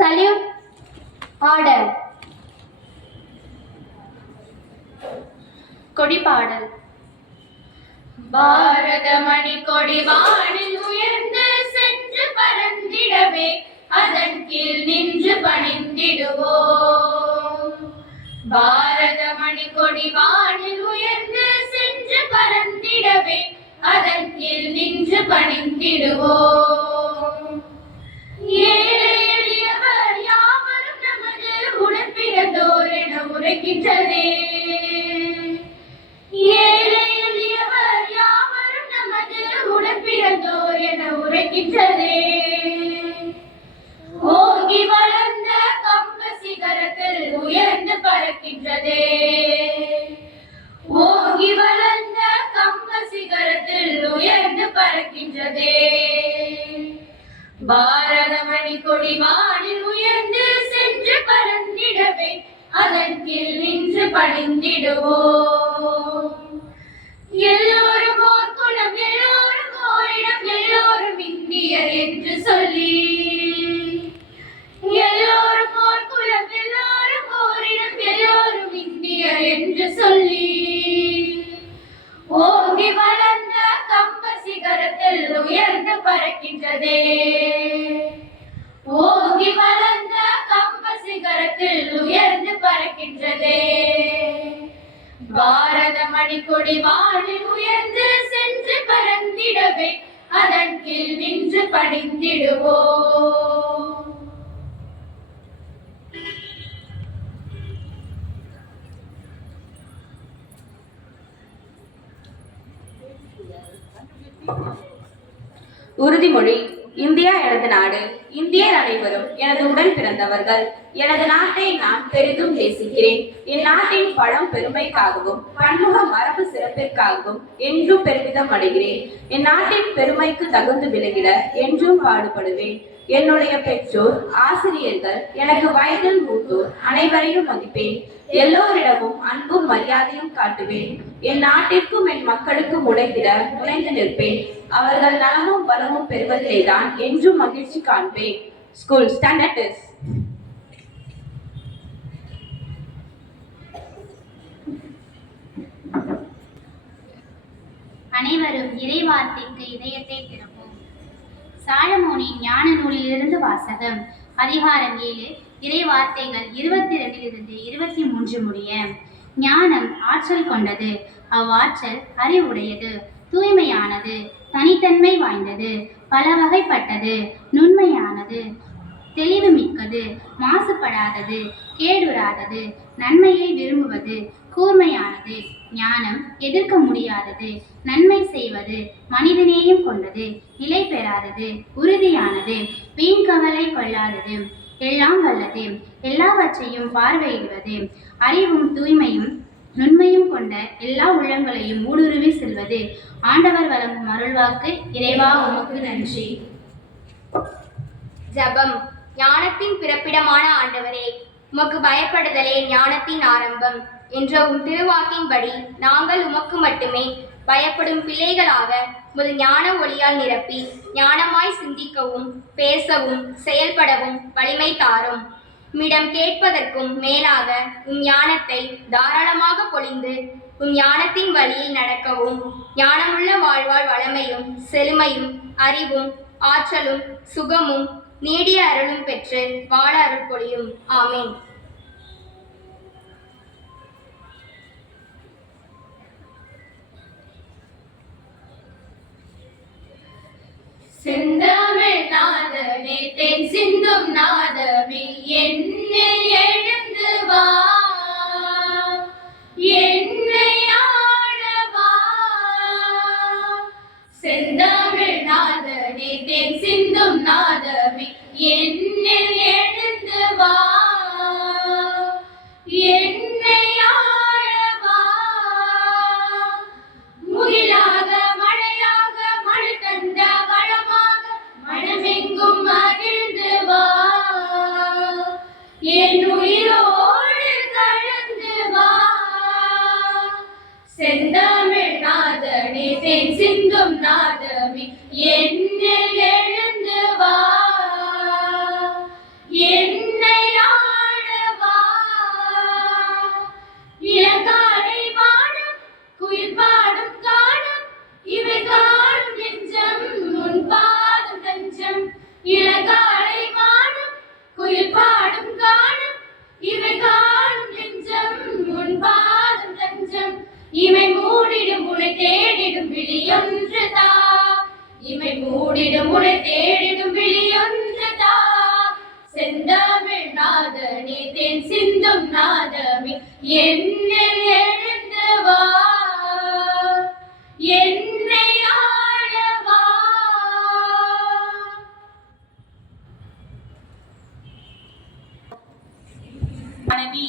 salute. Order. கொடி பாடல். பாரத மணி கொடி வானில் உயர்ந்து சென்று பறந்திடவே அதன் கீழ் நின்று பணிந்திடுவோம். பாரத மணி கொடி வானில் உயர்ந்து சென்று பறந்திடவே அதன் கீழ் நின்று பணிந்திடுவோம். ஏழை எளியவர் யாவரும் நமது உடன்பிறந்தோர் என உரைக்கின்றதே. ஏழை எளியவர் யாவரும் நமது உடன்பிறந்தோர் என உரைக்கின்றதே. ஓங்கி வளர்ந்த கம்ப சிகரத்தில் உயர்ந்து பறக்கின்றதே. ஓங்கி வளர்ந்த கம்ப சிகரத்தில் உயர்ந்து பறக்கின்றதே. பாரத மணி கொடி வானில் உயர்ந்து சென்று பறந்திடவே அதன் கீழ் நின்று பணிந்திடுவோம். எல்லோரும் ஓர் குலம், எல்லோரும் ஓரிடம், எல்லோரும் இந்தியர் என்று சொல்லி. எல்லோரும் ஓர் குலம், எல்லோரும் ஓரிடம், எல்லோரும் இந்தியர் என்று சொல்லி. ஓங்கி வளர்ந்த கம்ப சிகரத்தில் உயர்ந்து பறக்கின்றதே. ஓங்கி வளர்ந்த கம்ப சிகரத்தில் உயர்ந்து பறக்கின்றதே. பாரத மணி கொடி வானில் உயர்ந்து சென்று பறந்திடவே அதன் கீழ் நின்று பணிந்திடுவோம். உறுதிமொழி. இந்தியா எனது நாடு. இந்தியர் அனைவரும் எனது உடன் பிறந்தவர்கள். எனது நாட்டை நான் பெரிதும் நேசிக்கிறேன். என் நாட்டின் பழம் பெருமைக்காகவும் பன்முக மரபு சிறப்பிற்காகவும் என்றும் பெருமிதம் அடைகிறேன். என் நாட்டின் பெருமைக்கு தகுந்து விளங்கிட என்றும் பாடுபடுவேன். என்னுடைய பெற்றோர், ஆசிரியர்கள், எனக்கு வயதில் மூத்தோர் அனைவரையும் மதிப்பேன். எல்லோரிடமும் அன்பும் மரியாதையும் காட்டுவேன். என் நாட்டிற்கும் என் மக்களுக்கும் உழைத்திட முனைந்து நிற்பேன். அவர்கள் நலமும் வளமும் பெறுவதிலேதான் என்றும் மகிழ்ச்சி காண்பேன். School standards. அனைவரும் இறைவார்த்தைக்கு இதயத்தை திறப்போம். சாலமோனின் ஞான நூலிலிருந்து வாசகம். அதிகாரம் 7, இறைவார்த்தைகள் 22 23 முடிய. ஞானம் ஆற்றல் கொண்டது. அவ்வாற்றல் அறிவுடையது, தூய்மையானது, தனித்தன்மை வாய்ந்தது, பல வகைப்பட்டது, நுண்மையானது, தெளிவு மிக்கது, மாசுபடாதது, கேடுறாதது, நன்மையை விரும்புவது, கூர்மையானது. ஞானம் எதிர்க்க முடியாதது, நன்மை செய்வது, மனிதநேயம் கொண்டது, நிலை பெறாதது, உறுதியானது, வீண் கவலை கொள்ளாதது, எல்லாம் வல்லது, எல்லாவற்றையும் பார்வையிடுவது, அறிவும் தூய்மையும் நுண்மையும் கொண்ட எல்லா உள்ளங்களையும் ஊடுருவி செல்வது. ஆண்டவர் வழங்கும் அருள்வாக்கு. இறைவா உமக்கு நன்றி. ஜபம். ஞானத்தின் பிறப்பிடமான ஆண்டவரே, உமக்கு பயப்படுதலே ஞானத்தின் ஆரம்பம் என்ற உம் திருவாக்கின்படி நாங்கள் உமக்கு மட்டுமே பயப்படும் பிள்ளைகளாக உமது ஞான ஒளியால் நிரப்பி ஞானமாய் சிந்திக்கவும் பேசவும் செயல்படவும் வலிமை தாரும். உம்மிடம் கேட்பதற்கும் மேலாக உம் ஞானத்தை தாராளமாக பொழிந்து உம் ஞானத்தின் வழியில் நடக்கவும் ஞானமுள்ள வாழ்வாழ் வளமையும் செழுமையும் அறிவும் ஆற்றலும் சுகமும் நீடிய அருளும் பெற்று வாழ அருள் பொழியும். ஆமீன். செந்தமிழ் நாதமே, தென் சிந்தும் நாதமே, என்னில் எழுந்து வா, என்னை ஆளவா. செந்தமிழ் நாதனே, தென் சிந்தும் நாதமே, என்னில் எழுந்து வா, என்னை ஆளவா. முகிலாக மழையாக மழை தந்த வளமாக மனமெங்கும் மகிழ்ந்து வா, என் உயிரோடு கலந்து வா. செந்தமிழ் நாதனே, தென் சிந்தும் நாதமே, என்னில் எழுந்து வா, என் விழியொன்று தா, இமை மூடிடும் உனை தேடிடும் விழியொன்று தா. செந்தமிழ் நாதனே தேன் சிந்தும் நாதமே என்னில் எழுந்து வா, என்னை ஆளவா. மனைவி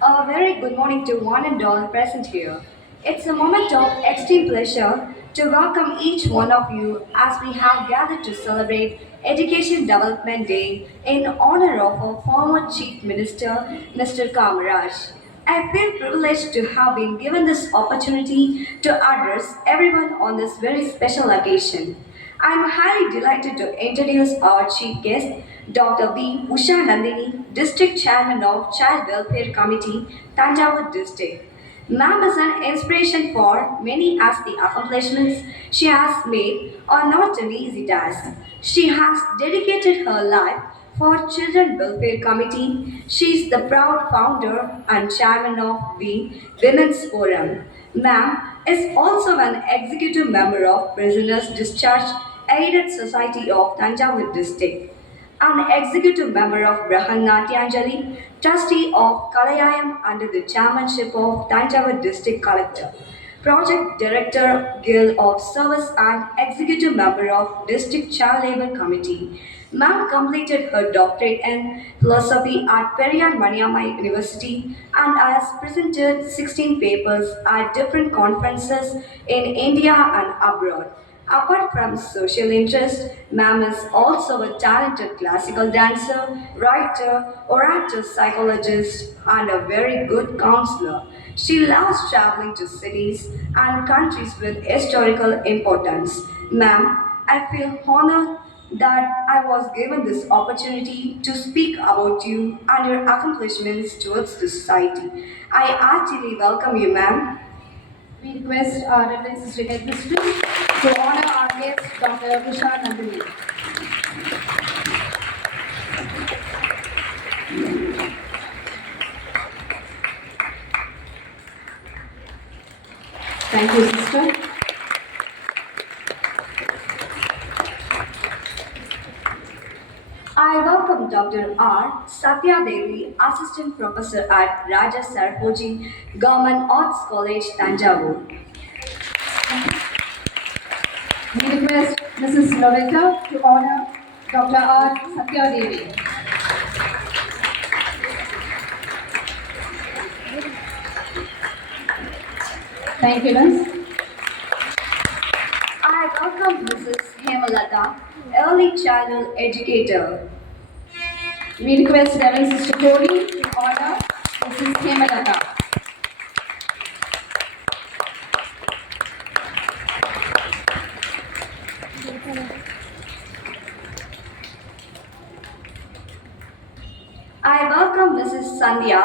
A very good morning to one and all present here. It's a moment of extreme pleasure to welcome each one of you as we have gathered to celebrate Education Development Day in honor of our former Chief Minister, Mr. Kamaraj. I feel privileged to have been given this opportunity to address everyone on this very special occasion. I am highly delighted to introduce our chief guest, Dr. B. Usha Nandini, District Chairman of Child Welfare Committee, Tanjavur District. Ma'am is an inspiration for many as the accomplishments she has made are not an easy task. She has dedicated her life for Children Welfare Committee. She is the proud founder and chairman of the Women's Forum. Ma'am is also an executive member of Prisoners Discharge Aided Society of Tanjavur District, an executive member of Brahan Natyanjali, trustee of Kalayayam under the chairmanship of Tanjavur District Collector, project director Guild of Service and executive member of District Child Labour Committee. Ma'am completed her doctorate in philosophy at Periyar Maniammai University and has presented 16 papers at different conferences in India and abroad. Apart from social interest, Ma'am is also a talented classical dancer, writer, orator, psychologist, and a very good counselor. She loves traveling to cities and countries with historical importance. Ma'am, I feel honored that I was given this opportunity to speak about you and your accomplishments towards the society. I heartily welcome you, ma'am. We request our Reverend Sister Head Mistress to honor our guest, Dr. Usha Nandini. Thank you, sister. I welcome Dr. R. Satya Devi, Assistant Professor at Raja Sarpoji Government Arts College, Tanjavur. We request Mrs. Loretta to honor Dr. R. Satya Devi. Thank you, Miss. I welcome Mrs. Hemalata, Early Childhood Educator. We request Reverend Sister Cody to honor Mrs. Hemalata. I welcome Mrs. Sandhya,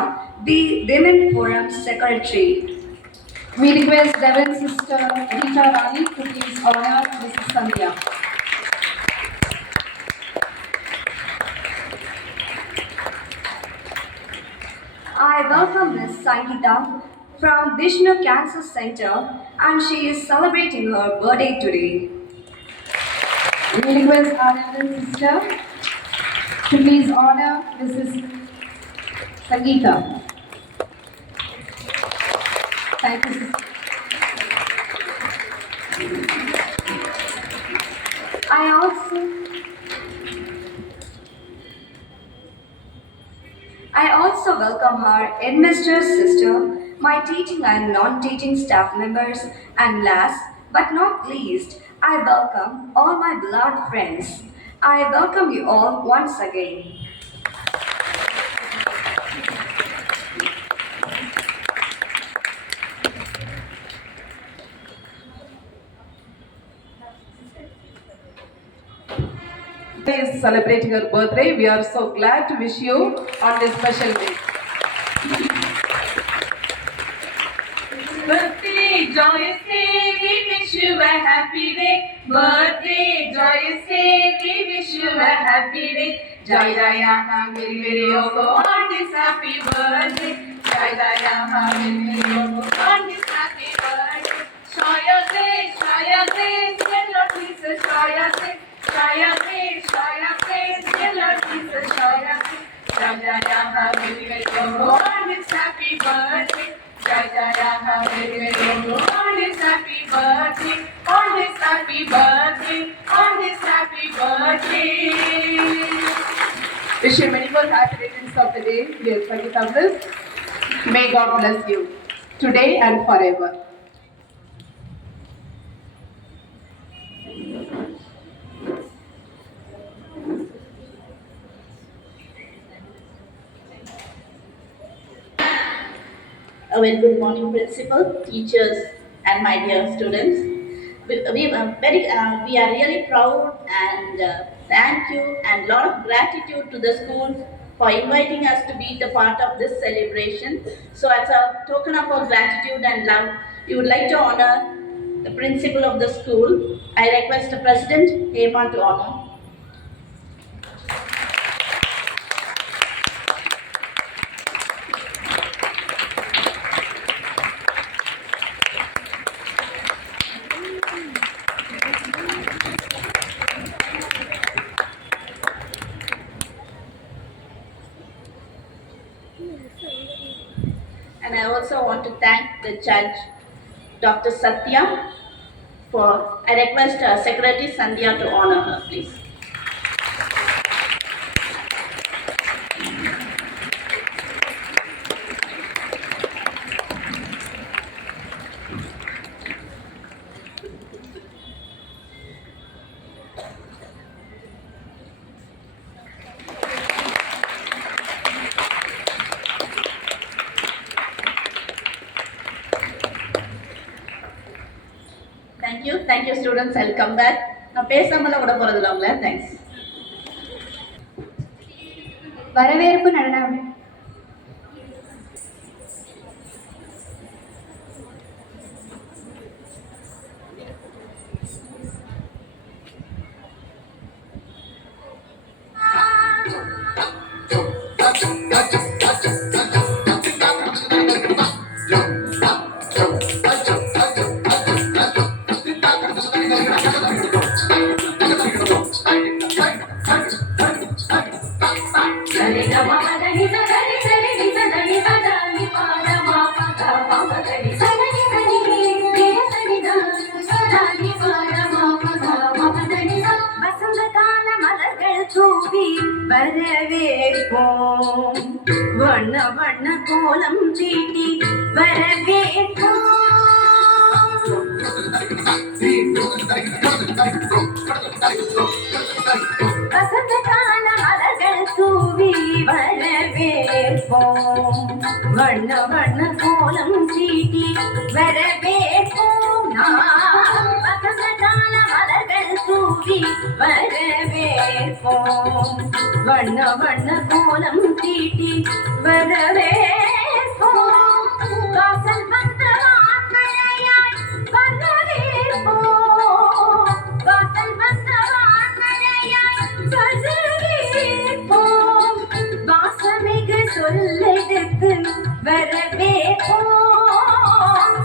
the Women Forum Secretary. We request Reverend Sister Rita Rani to please honor Mrs. Sandhya. I welcome Ms. Sangeeta from Vishnu Cancer Center and she is celebrating her birthday today. We request our Reverend Sister to please honor Mrs. Sangeeta. Thank you, sister. I also welcome our headmistress sister, my teaching and non-teaching staff members, and last but not least, I welcome all my beloved friends. I welcome you all once again. Is celebrating her birthday. We are so glad to wish you on this special day. joyous day, we wish you a happy day. Birthday, joyous day, we wish you a happy day. Jai Jayana, very very yogo on this happy birthday. Jai Jayana, very very yogo on this happy birthday. Shaya say, dear Lord Jesus, Shaya say, dear Lord Jesus, Shaya say. Jai Jayana, very very yogo on this happy birthday. Jai Jayana, very very yogo on this happy birthday, on this happy birthday, on this happy birthday. Wish you many more happy returns of the day, dear Sangeethammal. May God bless you today and forever. A very good morning, principal, teachers, and my dear students. We are really proud and thank you and lot of gratitude to the schools for inviting us to be the part of this celebration. So as a token of our gratitude and love, we would like to honor the principal of the school. I request the President, Hema, to honor. And I also want to thank the judge, Dr. Satya, I request Secretary Sandhya to honor her, please. Thank you students, I'll come back. நான் பேசாமல விட போறதில்ல உங்களை. Thanks. வரவேற்பு நடனம். வரவேற்போம் வண்ண வண்ண கோலம் தீட்டி வரவேற்போம் வசந்த கால மலர்கள் தூவி வரவேற்போம் வண்ண வண்ண கோலம் தீட்டி வரவேற்போம் வசந்த கால மலர்கள் தூவி வரவேற்போம் வண்ண வண்ண கோலம் தீட்டி வரவேற்போம் வாசல் வந்த வான்மழையாய் வரவேற்போம் வாசல் வந்த வான்மழையாய் வரவேற்போம் வாசமிகு சொல்லெடுத்து வரவேற்போம்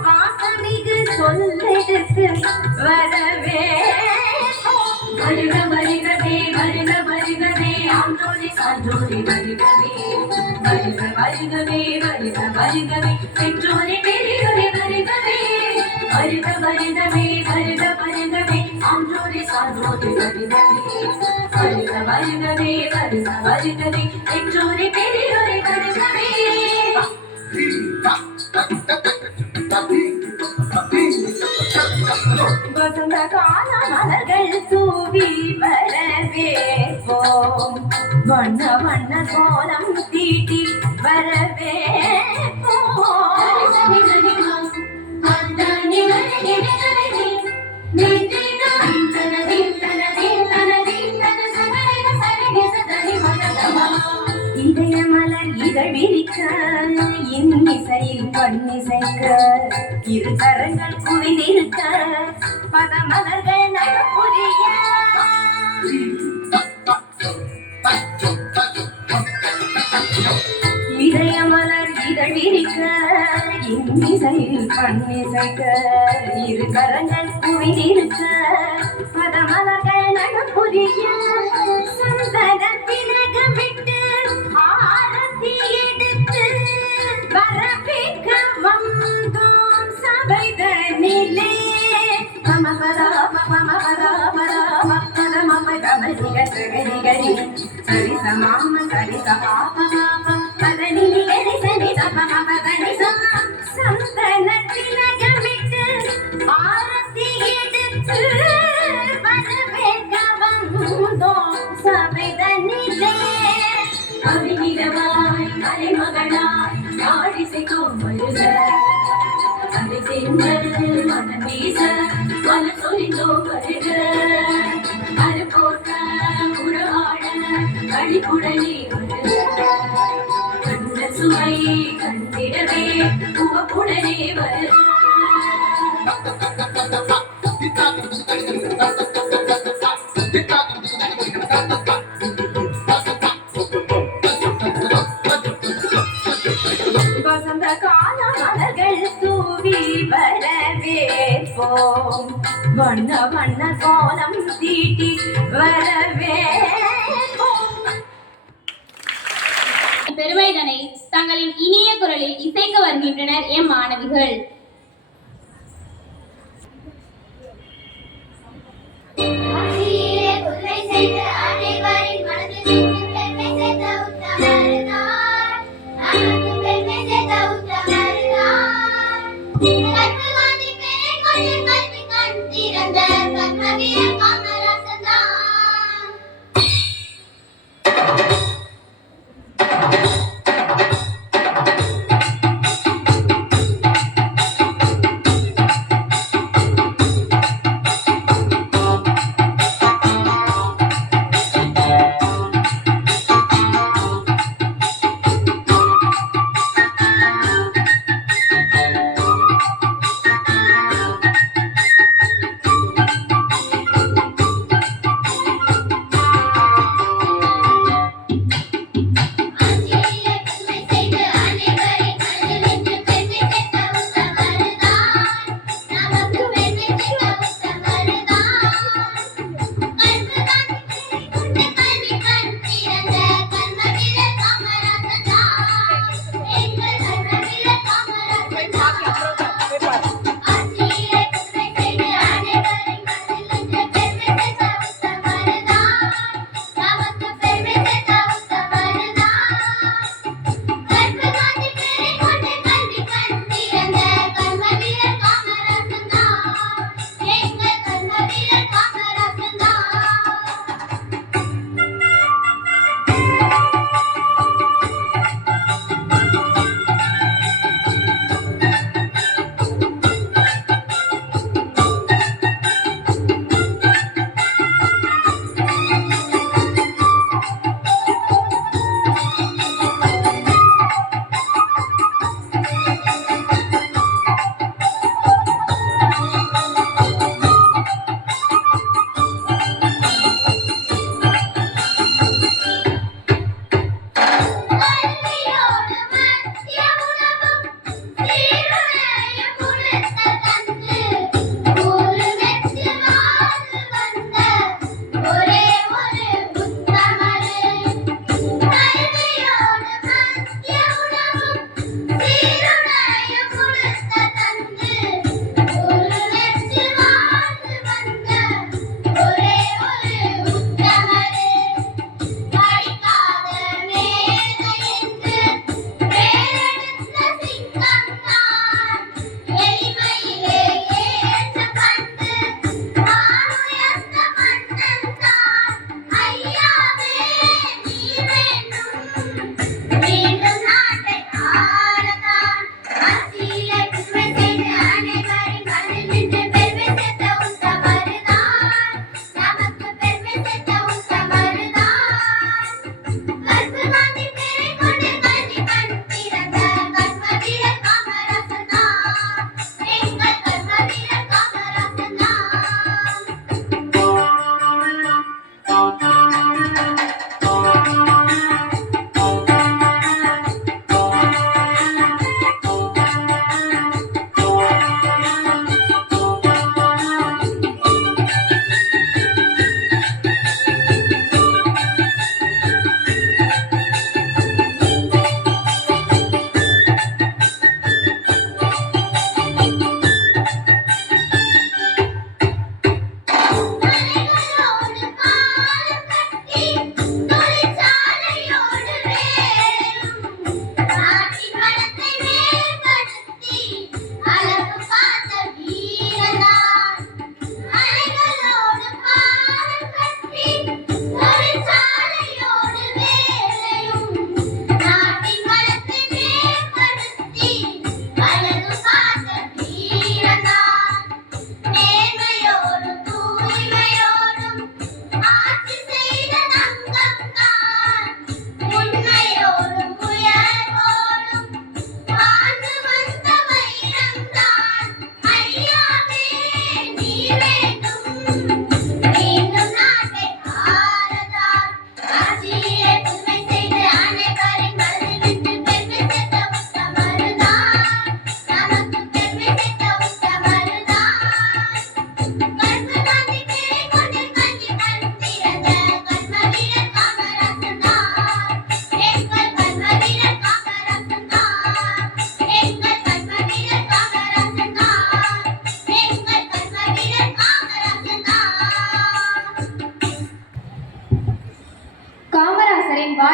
வாசமிகு சொல்லெடுத்து வரவேற்போம் வருக வருகவே வருக வருகவே ஆண்டோரி சான்றோரி வருகவே வருக வருகவே வருக வருகவே பெற்றோரி பெரியோரி வருகவே வருக வருகவே வருக வருகவே ஆண்டோரி சான்றோரி வருகவே வருக வருகவே வருக வருகவே பெற்றோரி பெரியோரி வருகவே வசந்த கால மலர்கள் தூவி வரவேற்போம் வண்ண வண்ண கோலம் தீட்டி வரவேற்போம் இதயமலர் இதழ் விரிக்க இன்னிசையில் பண்ணிசைக்க இரு கரங்கள் குவிந்திருக்க பதமலர்கள் நகப்புரிய இதயமலர் இதழ் விரிக்க இன்னிசையில் பண்ணிசைக்க இரு கரங்கள் குவிந்திருக்க பதமலர்கள் நகப்புரிய சந்தன திலகமிட்டு ஆரத்தி எடுத்து வரவேற்க வந்தோம் சபைதனிலே மமபரா மமபரா பரா மப்பத மமகமலிக சகரிகரி சரி சமாம சரி சபாப பதனி நிகரி சரி சபமபதனி சந்தன திலகமிட்டு ஆரத்தி எடுத்து வரவேற்க வந்தோம் சபைதனிலே அவிநிலவாய் அலைமகளாய் நாடிசைக்கும் வருக அதை சென்றல் மனம் வீச மனம் சொரிந்தோ வருக அது போட்ட உறவாட கழிப்புடனே வருக கண்ட சுவை கண்டிடவே உவப்புடனே வருக வசந்த கால மலர்கள் தூவி வரவேற்போம் வண்ண வண்ண கோலம் தீட்டி வரவேற்போம் பெருமைதனை தங்களின் இனிய குரலில் இசைக்க வருகின்றனர் எம் மாணவிகள். ஆசியிலே புதுமை செய்த அனைவரின் மனதில் பெருமை சேர்த்த உத்தமர்தான். நமக்கு பெருமை சேர்த்த உத்தமர்தான். கற்பு காந்தி பெயரை கொண்டு கல்வி கண் திறந்த கர்மவீரர் காமராசன் தான்.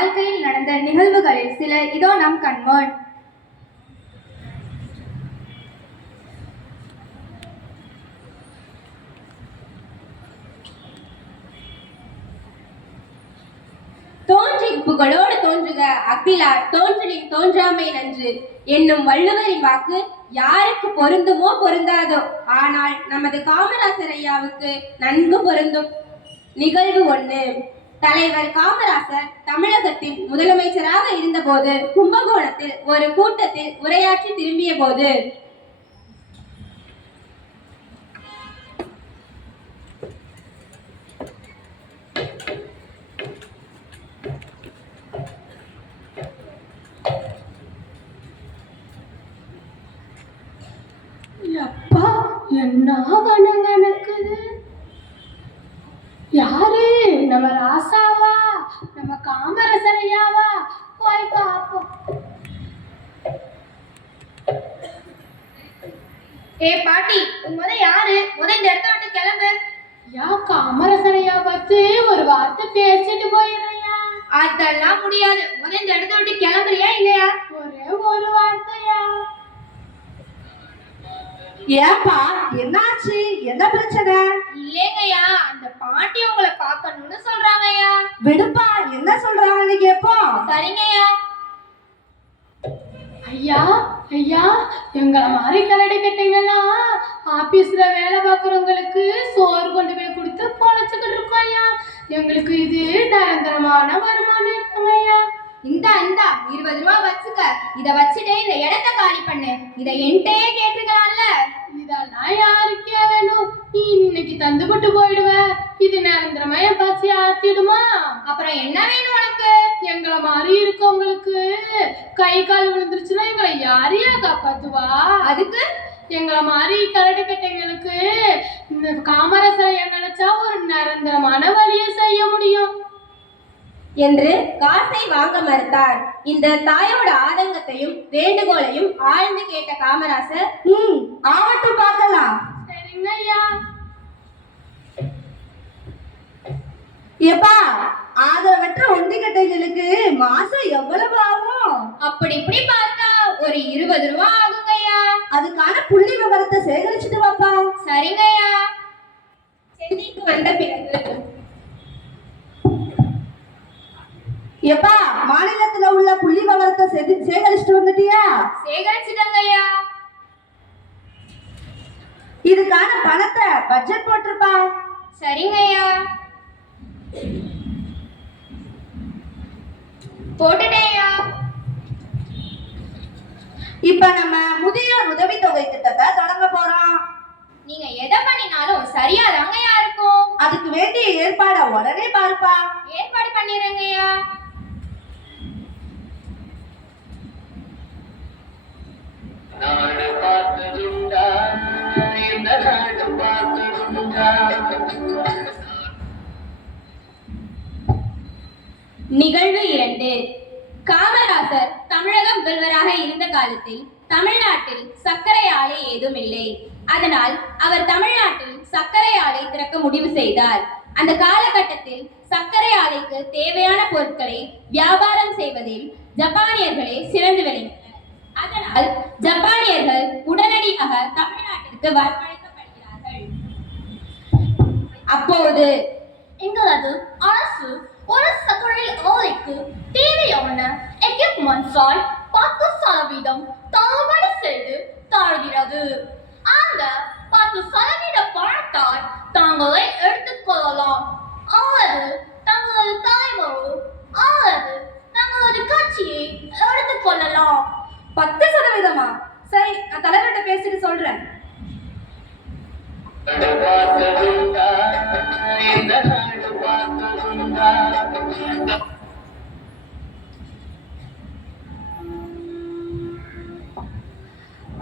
வாழ்க்கையில் நடந்த நிகழ்வுகளில் சில இதோ நம் கண்முன். தோன்றி புகழோடு தோன்றுக அக்திலார் தோன்றலின் தோன்றாமை நன்று என்னும் வள்ளுவரின் வாக்கு யாருக்கு பொருந்துமோ பொருந்தாதோ, ஆனால் நமது காமராசர் ஐயாவுக்கு நன்கு பொருந்தும். நிகழ்வு 1. தலைவர் காமராசர் தமிழகத்தின் முதலமைச்சராக இருந்தபோது கும்பகோணத்தில் ஒரு கூட்டத்தில் உரையாற்றி திரும்பிய போது அப்பா என்ன கணக்குது? யாரு? நம்ம ராசாவா? நம்ம காமராசரையாவா? போய் பாப்போம். ஏ பாட்டி, முத யாரு? முத இந்த இடத்த விட்டு கிளம்பு. யா காமராசரையா பத்தி ஒரு வார்த்தை பேசிட்டு போயிடுறியா? அதெல்லாம் முடியாது. முத இந்த இடத்த விட்டு கிளம்புறியா இல்லையா? ஒரே ஒரு வார்த்தையா? ஏப்பா என்னாச்சு? என்ன பிரச்சனை? இல்லைங்கய்யா, அந்த பாட்டி உங்களை பார்க்கணும்னு சொல்றாங்கய்யா. விடுப்பா, என்ன சொல்றாங்கன்னு கேப்போம். சரிங்கய்யா. ஐயா ஐயா, எங்களை மாதிரி கரடி கட்டிங்கன்னா ஆபீஸ்ல வேலை பார்க்குறவங்களுக்கு சோறு கொண்டு போய் கொடுத்து பொழைச்சுக்கிட்டு இருக்கோம் ஐயா. எங்களுக்கு இது நிரந்தரமான வருமானம் இருக்குங்க ஐயா. இந்தா 20 ரூபா வச்சுக்க. இத வச்சுட்டே இந்த இடத்த காலி பண்ணு. இத என்கிட்டயே கேட்டுக்கலாம்ல. இதெல்லாம் யாருக்கே வேணும்? நீ இன்னைக்கு தந்துபட்டு போயிடுவ. இது நிரந்தரமா என் பசி ஆத்திடுமா? அப்புறம் என்ன வேணும் உனக்கு? எங்களை மாதிரி இருக்கவங்களுக்கு கை கால் விழுந்துருச்சுன்னா எங்களை யாரையா காப்பாத்துவா? அதுக்கு எங்களை மாதிரி கரடு கட்டைங்களுக்கு இந்த காமராசர் நினைச்சா ஒரு நிரந்தரமான வழியை செய்ய முடியும் என்று காசை வாங்க மறுத்தார். இந்த தாயோட ஆதங்கத்தையும் வேண்டுகோளையும் ஆழ்ந்து கேட்ட காமராசர், ஆவட்டும் பார்க்கலாம். சரிங்க ஐயா. ஏப்பா, ஆதரவற்ற ஒண்டிக்கட்டைகளுக்கு மாசம் எவ்வளவு ஆகும்? அப்படி இப்படி பார்த்தா ஒரு 20 ரூபா ஆகுங்கய்யா. அதுக்கான புள்ளி விவரத்தை சேகரிச்சுட்டு வாப்பா. சரிங்கய்யா. சென்னைக்கு வந்த பிறகு ஏப்பா, மாநிலத்துல உள்ள புள்ளி விவரத்தை சேகரிச்சுட்டு வந்துட்டியா? சேகரிச்சுட்டங்கய்யா. இதுக்கான பணத்தை பட்ஜெட் போட்டிருப்பா. சரிங்கய்யா. போட்டுட்டேயா. இப்ப நம்ம முதியோர் உதவித்தொகை திட்டத்தை தொடங்க போறோம். நீங்க எதை பண்ணினாலும் சரியா தாங்கய்யா இருக்கும். அதுக்கு வேண்டிய ஏற்பாட உடனே பாருப்பா. ஏற்பாடு பண்ணிடுங்கய்யா. நாடு பார்த்ததுண்டா, இந்த நாடு பார்த்ததுண்டா. நிகழ்வு 2. காமராசர் தமிழக முதல்வராக இருந்த காலத்தில் தமிழ்நாட்டில் சர்க்கரை ஆலை ஏதும் இல்லை. அதனால் அவர் தமிழ்நாட்டில் சர்க்கரை ஆலை திறக்க முடிவு செய்தார். அந்த காலகட்டத்தில் சர்க்கரை ஆலைக்கு தேவையான பொருட்களை வியாபாரம் செய்வதில் ஜப்பானியர்களே சிறந்து விளங்கினர். அதனால் ஜப்பானியர்கள் உடனடியாக தமிழ்நாட்டிற்கு வரவழைக்கப்படுகிறார்கள். அப்போது எங்களது அரசு ஒரு சர்க்கரை ஆலைக்கு தேவையான எக்யூப்மெண்ட்ஸால் 10% தள்ளுபடி செய்து தருகிறது. அந்த 10% பணத்தால் தாங்களை எடுத்துக்கொள்ளலாம், அல்லது தங்களது தலைமுறை அல்லது தங்களது கட்சியை எடுத்துக்கொள்ளலாம். 10%? சரி, நான் தலைவர்கிட்ட பேசிட்டு சொல்றேன். நாடு பார்த்ததுண்டா, இந்த நாடு பார்த்ததுண்டா.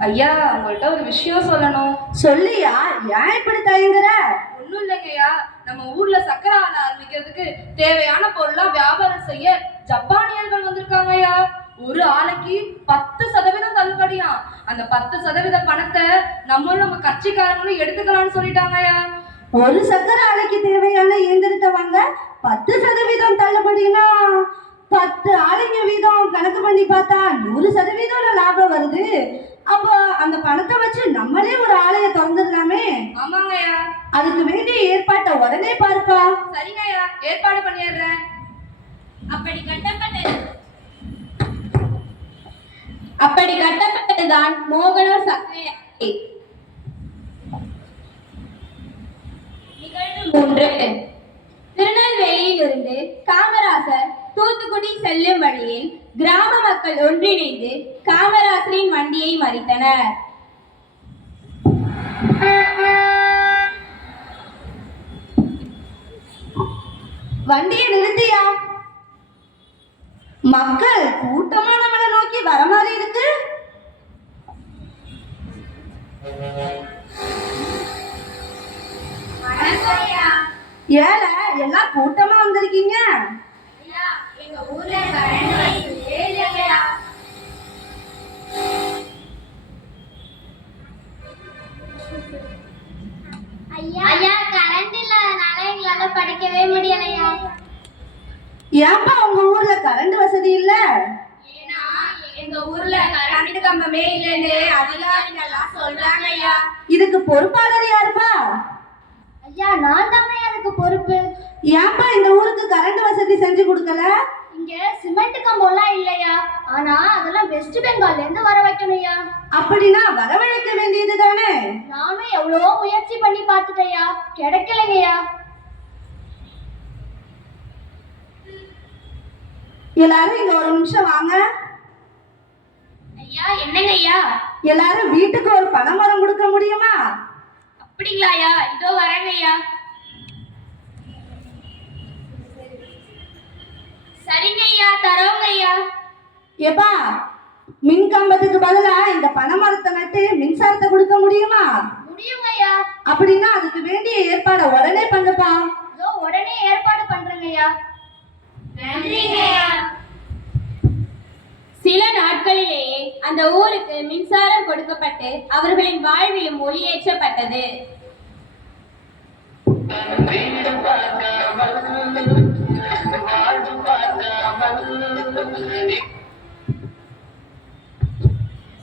ஐயா, உங்கள்கிட்ட ஒரு விஷயம் சொல்லணும். சொல்லியா? ஏன் இப்படி தயங்குற? ஒன்றும் இல்லைங்கய்யா, நம்ம ஊர்ல சக்கரை ஆலை ஆரம்பிக்கிறதுக்கு தேவையான பொருள்லாம் வியாபாரம் செய்ய ஜப்பானியர்கள் வந்திருக்காங்க ஐயா. ஒரு ஆலைக்கு 10% தள்ளுபடியா. அந்த 10% பணத்தை நம்ம கட்சிக்காரங்களும் எடுத்துக்கலாம்னு சொல்லிட்டாங்க ஐயா. ஒரு சக்கரை ஆலைக்கு தேவையான இயந்திரத்தை வாங்க 10% தள்ளுபடினா 10 ஆளுங்க வீதம் கணக்கு பண்ணி பார்த்தா 100% லாபம் வருது. அப்போ அந்த பணத்தை வச்சு நம்மளே ஒரு ஆலய திறந்துடலாமே. ஆமாங்கய்யா. அதுக்கு வேண்டிய ஏற்பாட்டை உடனே பார்ப்பா. சரிங்கய்யா, ஏற்பாடு பண்ணிடுறேன். அப்படி கட்டப்பட்டதுதான் மோகனூர் சர்க்கரை ஆலை. நிகழ்வு 3. திருநெல்வேலியிலிருந்து காமராசர் தூத்துக்குடி செல்லும் வழியில் கிராம மக்கள் ஒன்றிணைந்து காமராசரின் வண்டியை மறித்தனர். வண்டியை நிறுத்தியா? மக்கள் கூட்டமா நம்மளை நோக்கி வர மாதிரி இருக்கு. ஏல எல்லாம் கூட்டமா வந்திருக்கீங்க? எங்க ஊர்ல கரண்ட் வசதியே இல்லையா. ஐயா கரண்ட் இல்லாதனால எங்களால படிக்கவே முடியலையா. ஏன்பா உங்க ஊர்ல கரண்ட் வசதி இல்ல? ஏன்னா எங்க ஊர்ல கரண்ட் கம்பமே இல்லைன்னு அதிகாரிகள் எல்லாம் சொல்றாங்க ஐயா. இதுக்கு பொறுப்பாளர் யாருப்பா? ஐயா நான் தாங்க அதுக்கு பொறுப்பு. ஏன்பா இந்த ஊருக்கு கரண்ட் வசதி செஞ்சு கொடுக்கல? இங்க சிமெண்ட் கம்பம்லாம் இல்லையா. ஆனா அதெல்லாம் வெஸ்ட் பெங்கால்ல இருந்து வர வைக்கணும்யா. அப்படின்னா வரவழைக்க வேண்டியது தானே. நானும் எவ்வளவோ முயற்சி பண்ணி பார்த்துட்டேயா, கிடைக்கலைங்கய்யா. எல்லாரும் இங்க ஒரு நிமிஷம் வாங்க. ஐயா என்னங்க ஐயா? எல்லாரும் வீட்டுக்கு ஒரு பனைமரம் கொடுக்க முடியுமா? அப்படிங்களாயா? இதோ வரேங்க ஐயா. சரிங்க ஐயா, தரோங்க ஐயா. ஏப்பா மின் கம்பத்துக்கு பதிலா இந்த பனைமரத்தை நட்டு மின்சாரத்தை கொடுக்க முடியுமா? முடியுங்க ஐயா. அப்படின்னா அதுக்கு வேண்டிய ஏற்பாடை உடனே பண்ணுப்பா. இதோ உடனே ஏற்பாடு பண்றேங்க ஐயா. நன்றிங்க ஐயா. சில நாட்களிலேயே அந்த ஊருக்கு மின்சாரம் கொடுக்கப்பட்டு அவர்களின் வாழ்விலும் ஒளியேற்றப்பட்டது. வீடு பார்க்காமல் வாழ்வு பார்க்காமல்.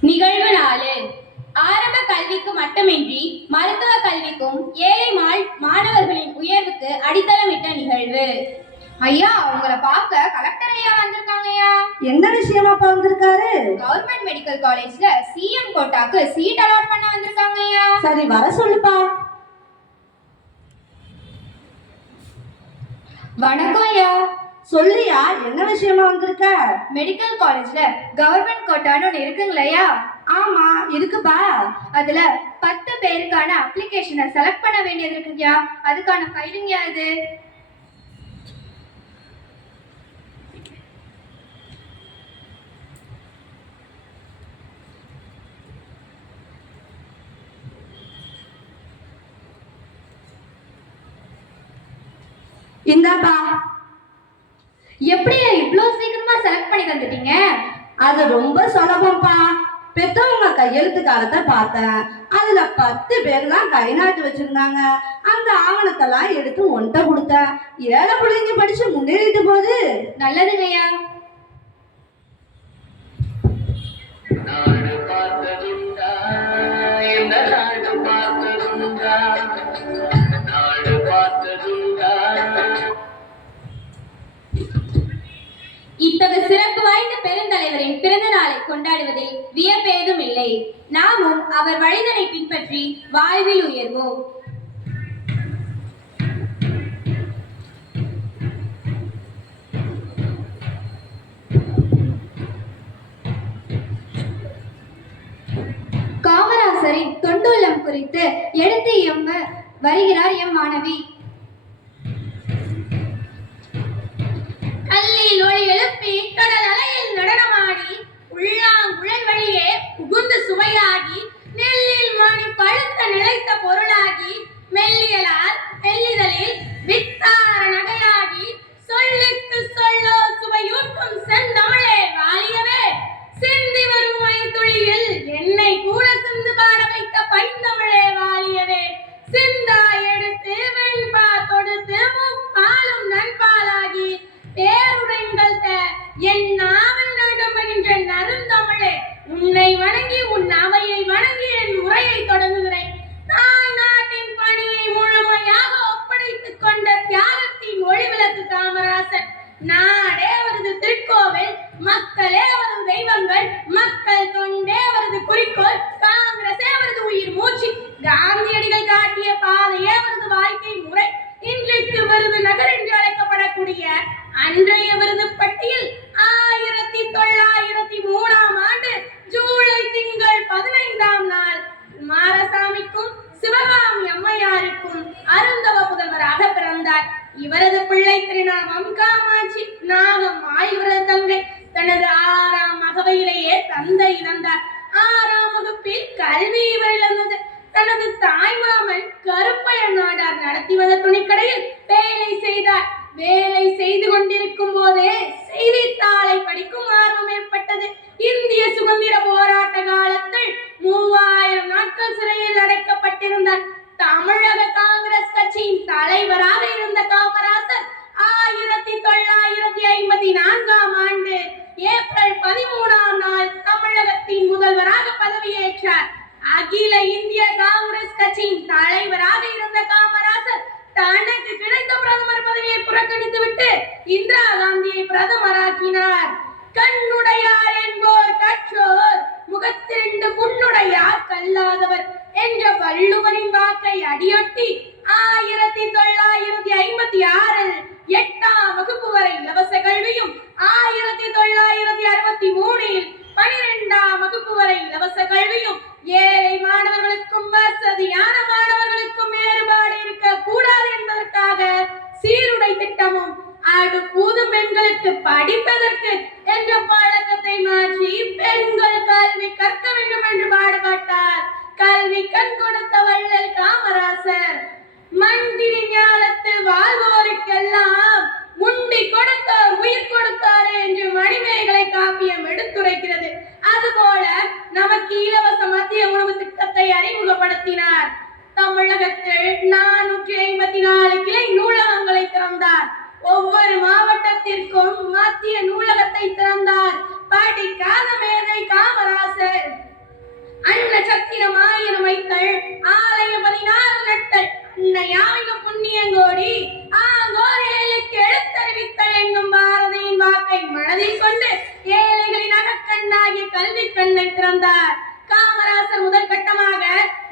நிகழ்வு 4. ஆரம்ப கல்விக்கு மட்டுமின்றி மருத்துவ கல்விக்கும் ஏழை மாணவர்களின் உயர்வுக்கு அடித்தளமிட்ட நிகழ்வு. ஐயா உங்களை பார்க்க கலெக்டர் ஐயா வந்திருக்காங்க ஐயா. என்ன விஷயமாப்பா வந்திருக்காரு? கவர்மெண்ட் மெடிக்கல் காலேஜ்ல சிஎம் கோட்டாக்கு சீட் அலாட் பண்ண வந்திருக்காங்க ஐயா. சரி வர சொல்லுப்பா. வணக்கம் ஐயா. சொல்லியா என்ன விஷயமா வந்திருக்க? மெடிக்கல் காலேஜ்ல கவர்மெண்ட் கோட்டான்னு ஒன்று இருக்குங்களையா? ஆமா இருக்குப்பா. அதுல 10 பேருக்கான அப்ளிகேஷனை செலக்ட் பண்ண வேண்டியது இருக்குங்கய்யா. அதுக்கான ஃபைலிங் இது. இந்தாப்பா. எப்படி இவ்வளோ சீக்கிரமா செலக்ட் பண்ணி தந்துட்டீங்க? அது ரொம்ப சுலபம்ப்பா. பெத்தவங்க கையெழுத்து காலத்தை பார்த்தேன். அதுல 10 பேர் தான் கை நாட்டு வச்சிருந்தாங்க. அந்த ஆவணத்தெல்லாம் எடுத்து ஒன்ட்ட கொடுத்தேன். ஏழை பிள்ளைங்க படிச்சு முன்னேறிட்டு போகுது. நல்லதுங்கய்யா. நாடு பார்த்ததுண்டா இந்த நாடு பார்த்ததுண்டா. நாடு பார்த்ததுண்டா. இத்தகைய சிறப்பு வாய்ந்த பெருந்தலைவரின் பிறந்த நாளை கொண்டாடுவதில் வியப்பேதும் இல்லை. நாமும் அவர் வழிதனை பின்பற்றி வாழ்வில் உயர்வோம். காமராசரின் தொண்டுள்ளம் குறித்து எடுத்து எம்ப வருகிறார் எம் மாணவி. கல்லில் ஒளி எழுப்பி கடல் அலையில் நடனமாடி உள்ளாங்குழல் வழியே புகுந்து சுவையாகி நெல்லில் மாணி பழுத்த நிலைத்த பொருளாகி மெல்லியலால் மெல்லிதலில் வித்தார நகையாகி சொல்லுக்கு சொல்லோ சுவையூட்டும் செந்தமிழே வாழியவே. சிந்தி வரும் துளியில் என்னை கூட சிந்து பாட வைத்த பைந்தமிழே வாழியவே. சிந்தா எடுத்து வெண்பா தொடுத்து முப்பாலும் நண்பாலாகி பேருடைங்கள் இவரது பிள்ளை திருநாமம் காமாட்சி. நாகம் இவரது தங்கை. தனது 6ஆம் அகவையிலேயே தந்தை இறந்தார். 6ஆம் வகுப்பில் கல்வி இவர் இழந்தது. தனது தாய்மாமன் கருப்பைய நாடார் நடத்தி வந்த துணிக்கடையில் வேலை செய்தார். வேலை செய்து கொண்டிருக்கும் போதே செய்தித்தாளை படிக்கும் ஆர்வம் ஏற்பட்டது. இந்திய சுதந்திர போராட்ட காலத்தில் 3000 நாட்கள் சிறையில் அடைக்கப்பட்டிருந்தார். தமிழக காங்கிரஸ் கட்சியின் தலைவராக இருந்த காமராசர் 1954ஆம் ஆண்டு ஏப்ரல் 13ஆம் நாள் தமிழகத்தின் முதல்வராக பதவியேற்றார். அகில இந்திய காங்கிரஸ் கட்சியின் தலைவராக இருந்த காமராசர் தனக்கு கிடைத்த பிரதமர் பதவியை புறக்கணித்துவிட்டு இந்திரா காந்தியை பிரதமராக்கினார். கண்ணுடையார் என்போர் கற்றோர், முகத்திரண்டு புண்ணுடையார் கல்லாதவர் என்ற வள்ளுவரின் வாக்கை அடியொட்டி 1956இல் 8ஆம் வகுப்பு வரை இலவச கல்வியும் 1963இல் 12ஆம் வகுப்பு வரை இலவச கல்வியும் ஏழை மாணவர்களுக்கும் வசதியான மாணவர்களுக்கும் வேறுபாடு இருக்க கூடாது என்பதற்காக சீருடை திட்டமும் அடுப்பூதும் பெண்களுக்கு படிப்பதற்கு என்ற பழக்கத்தை மாற்றி பெண்கள் கல்வி கற்க வேண்டும் என்று பாடுபட்டார். கல்வி கண் கொடுத்த வள்ளல் காமராசர். மந்திரி ஞானத்தில் வாழ்வோருக்கெல்லாம் முண்டி கொடுத்தார் உயிர் கொடுத்தார் என்று மணிமேகலை காப்பியம் எடுத்துரைக்கிறது. அதுபோல நமக்கு இலவச மத்திய உணவு திட்டத்தை அறிமுகப்படுத்தினார். தமிழகத்தில் 454 கிளை நூலகங்களை திறந்தார். ஒவ்வொரு மாவட்டத்திற்கும் மத்திய நூலகத்தை திறந்தார். படிக்காத மேதை காமராசர். அன்ன சத்திரம் 1000 வைத்தல், ஆலயம் 16 நட்டல், அன்னையாவின் புண்ணியங்கோடி ஆங்கோர் ஏழைக்கு எழுத்தறிவித்தல் என்னும் பாரதியின் வாக்கை மனதில் கொண்டு ஏழைகளின் அகக்கண்ணாகிய கல்வி கண்ணை திறந்தார். காமராசர் முதல் கட்டமாக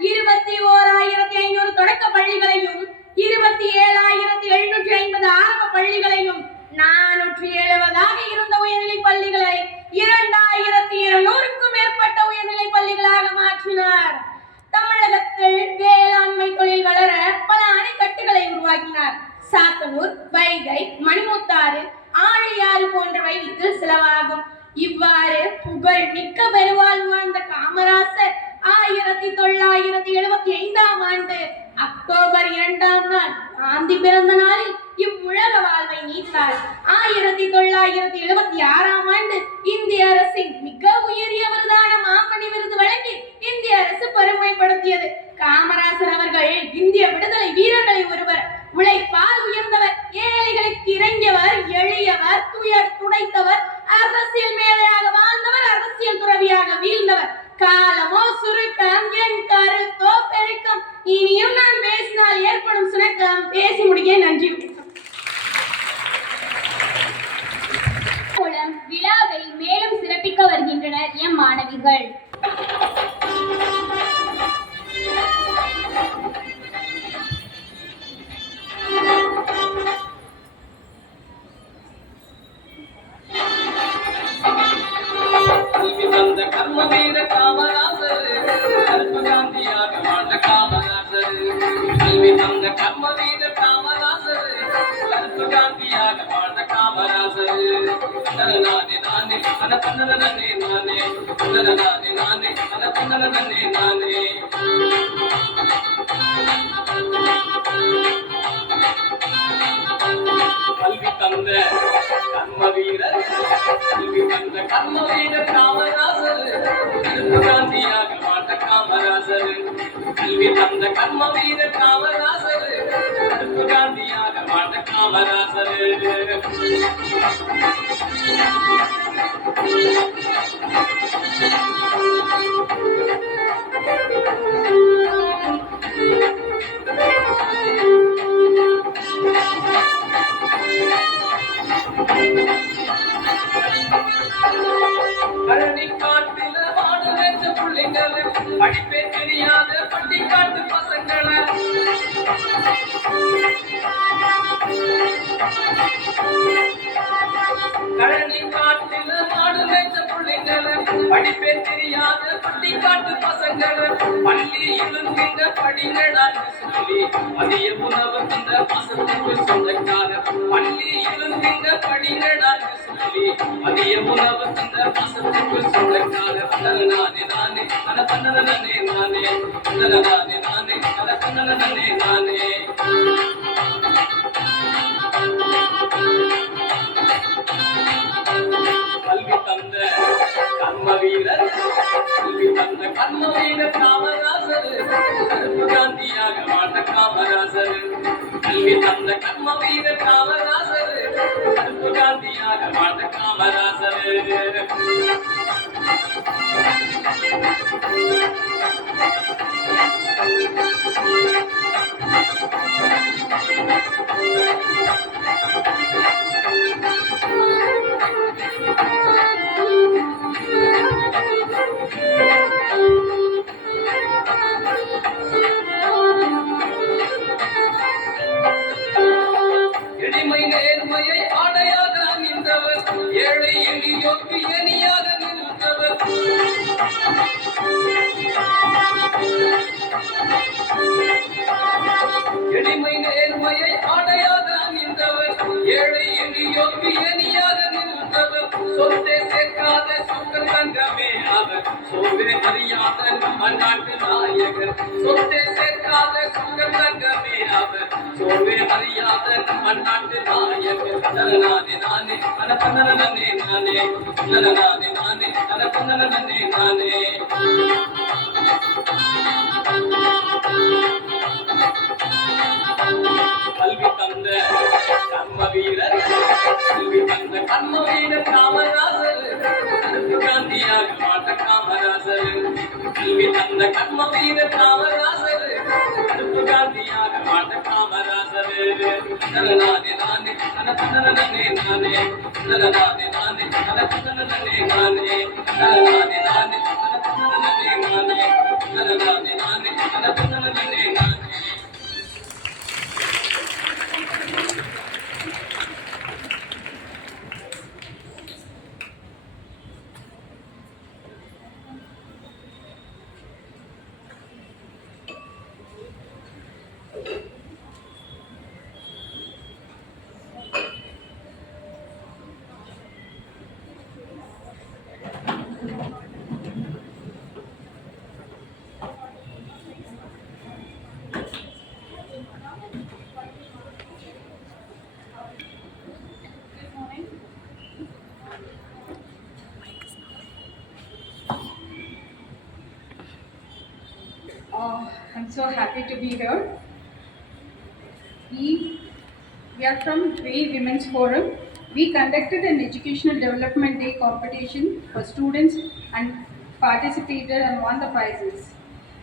21,500 தொடக்க பள்ளிகளையும் 27,750 ஆரம்ப பள்ளிகளையும் 470 இருந்த உயர்நிலை பள்ளிகளை 2,200க்கும் மேற்பட்ட உயர்நிலை பள்ளிகளாக மாற்றினார். தமிழகத்தில் வேளாண்மை தொழில் வளர பல அணைக்கட்டுகளை உருவாக்கினார். சாத்தனூர், வைகை, மணிமுத்தாறு, ஆழியாறு போன்றவை இதில் சிலவாகும். இவ்வாறு புகழ் மிக்க பெருவாழ்வு வாழ்ந்த காமராசர் 1975ஆம் ஆண்டு அக்டோபர் 2ஆம் நாள் காந்தி பிறந்த நாளில் இவ்வுலக வாழ்வை நீத்தார். 1976ஆம் ஆண்டு இந்திய அரசின் மிக உயரிய விருதான மாமணி விருது வழங்கி இந்திய அரசு பெருமைப்படுத்தியது. காமராசர் அவர்கள் இந்திய விடுதலை வீரர்களை ஒருவர். உழைப்பால் உயர்ந்தவர், ஏழைகளுக்கு இறங்கியவர், எளியவர், துயர் துடைத்தவர், அரசியல் மேதையாக வாழ்ந்தவர், அரசியல் துறவியாக வீழ்ந்தவர். காலமோ சுருக்கம், என் கருத்தோ பெருக்கம். இனியும் நான் பேசினால் ஏற்படும் சுணக்கம். பேசி முடிக்க நன்றி. மூலம் விழாவை மேலும் சிறப்பிக்க வருகின்றனர் எம் மாணவிகள். கர்ம வீர காமராசர், கருப்பு காந்தியாக வாழ்ந்த காமராசர். கல்வி தந்த கர்ம வீர காமராசர், கருப்பு காந்தியாக வாழ்ந்த காமராசர். நானே நானே அன தன்னன நன்னே நானே, நானே நானே அன தன்னன நன்னே நானே. கல்வி தந்த கர்ம வீரர், கல்வி தந்த கர்ம வீரர் காமராசர், கருப்பு காந்தியாக வாழ்ந்த காமராசர். கல்வி தந்த கர்ம வீரர் காமராசர், கருப்பு காந்தியாக வாழ்ந்த காமராசர். பழனிக்காட்டில வாடு வைத்த பிள்ளைங்களை, படிப்பே தெரியாத பட்டிக்காட்டு பசங்களை, பழனிக்காட்டில வாடு வைத்த பிள்ளைங்களை, படிப்பே தெரியாத பட்டி பட்டிக்காட்டு பசங்கள் பள்ளி இருந்திங்க படிங்கடான்னு சொல்லி மதிய உணவு தந்த பாசத்துக்கு சொந்தக்காரர் பள்ளி இருந்திங்க படிங்கடான்னு சொல்லி மதிய உணவு தந்த பாசத்துக்கு சொந்தக்காரர் நானே நானே அட தன்னே நானே நானே நானே அட தன்னே நானே கல்வி தந்த கர்ம வீரர் கல்வி தந்த கர்ம வீரர் காமராசர் கருப்பு காந்தியாக வாழ்ந்த காமராசர் கல்வி தந்த கர்ம வீரர் காமராசர் கருப்பு காந்தியாக வாழ்ந்த காமராசர் எளிமை நேர்மையை ஆடையாக அணிந்தவர் ஏழை எளியோர்க்கு எளியாக நின்றவர் எளிமை நேர்மையை ஆடையாக அணிந்தவர் ஏழை எளியோர்க்கு எளியாக நின்றவர் சொத்தை சேர்க்காத சொந்தம் தங்கமே அவர் சோவே அறியாத நம்ம நாட்டு நாயகர் சொத்தை சேர்க்காத சொந்தம் தங்கமே அவர் சோவே அறியாத நம்ம நாட்டு நாயகர் நானே நானே அட தன்னே நானே நானே நானே அட தன்னே நானே கல்வி தந்த கர்ம வீரர் கல்வி தந்த கர்ம வீரர் காமராசர் கருப்பு காந்தியாக வாழ்ந்த காமராசர் கல்வி தந்த கர்ம வீரர் காமராசர் கருப்பு காந்தியாக வாழ்ந்த காமராசர் நானே நானே அட தன்னே நானே நானே நானே அட தன்னே நானே நானே நானே அட தன்னே நானே நானே நானே அட தன்னே நானே I'm so happy to be here. We are from Ray Women's Forum. We conducted an educational development day competition for students and participated and won the prizes.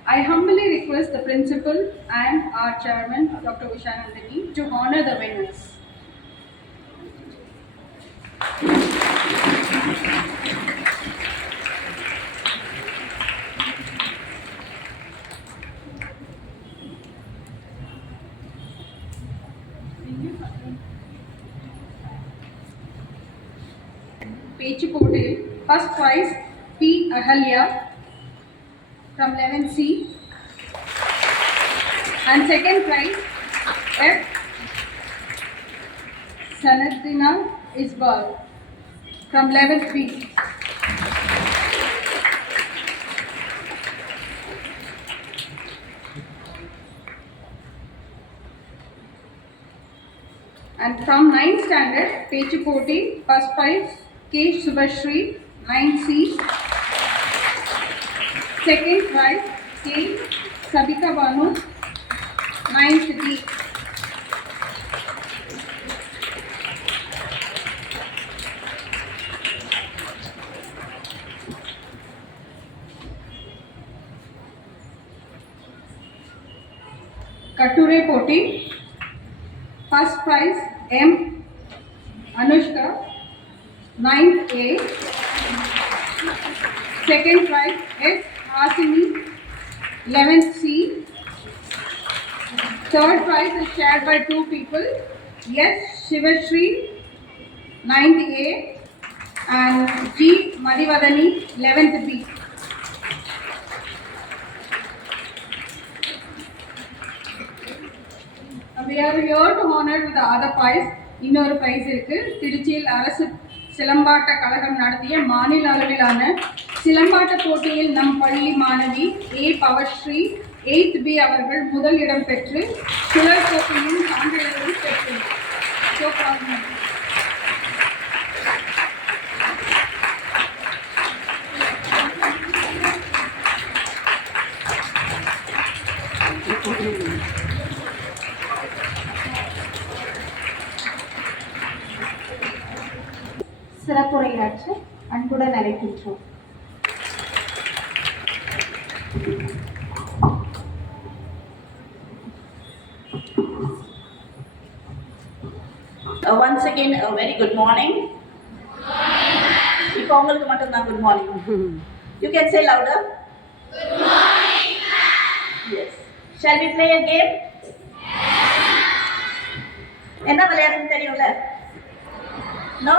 I humbly request the principal and our chairman, Dr. Usha Nandini, to honor the winners. Pechipotil, first prize P. Ahalya from 11C and second prize F. Sanadina Isbal from 11B. And from 9th standard, Pechipoti, first prize K. Subhashri, 9C. Second prize K. Sabika Banu, 9th D. Kature Poti, first prize M. Anushka, 9th A. Second prize S. Hasini, 11th C. Third prize is shared by two people. S. Shivashri, 9th A. And G. Madhivadani, 11th B. We are here to honor with the other prize. இன்னொரு price இருக்கு. திருச்சியில் அரசு சிலம்பாட்ட கழகம் நடத்திய மாநில அளவிலான சிலம்பாட்ட போட்டியில் நம் பள்ளி மாணவி ஏ பவஸ்ரீ 8th B அவர்கள் முதல் இடம் பெற்று சுழல் கோப்பையும் சான்றிதழையும் பெற்றார். So proud of you. சிறப்புரையாற்ற அன்புடன் அழைக்கின்றோம். Once again, a very good morning. இப்போ உங்களுக்கு மட்டும்தான் good morning. You can say louder. Good morning, ma'am. Yes. Shall we play a game? என்ன விளையாடுன்னு தெரியும்ல? No?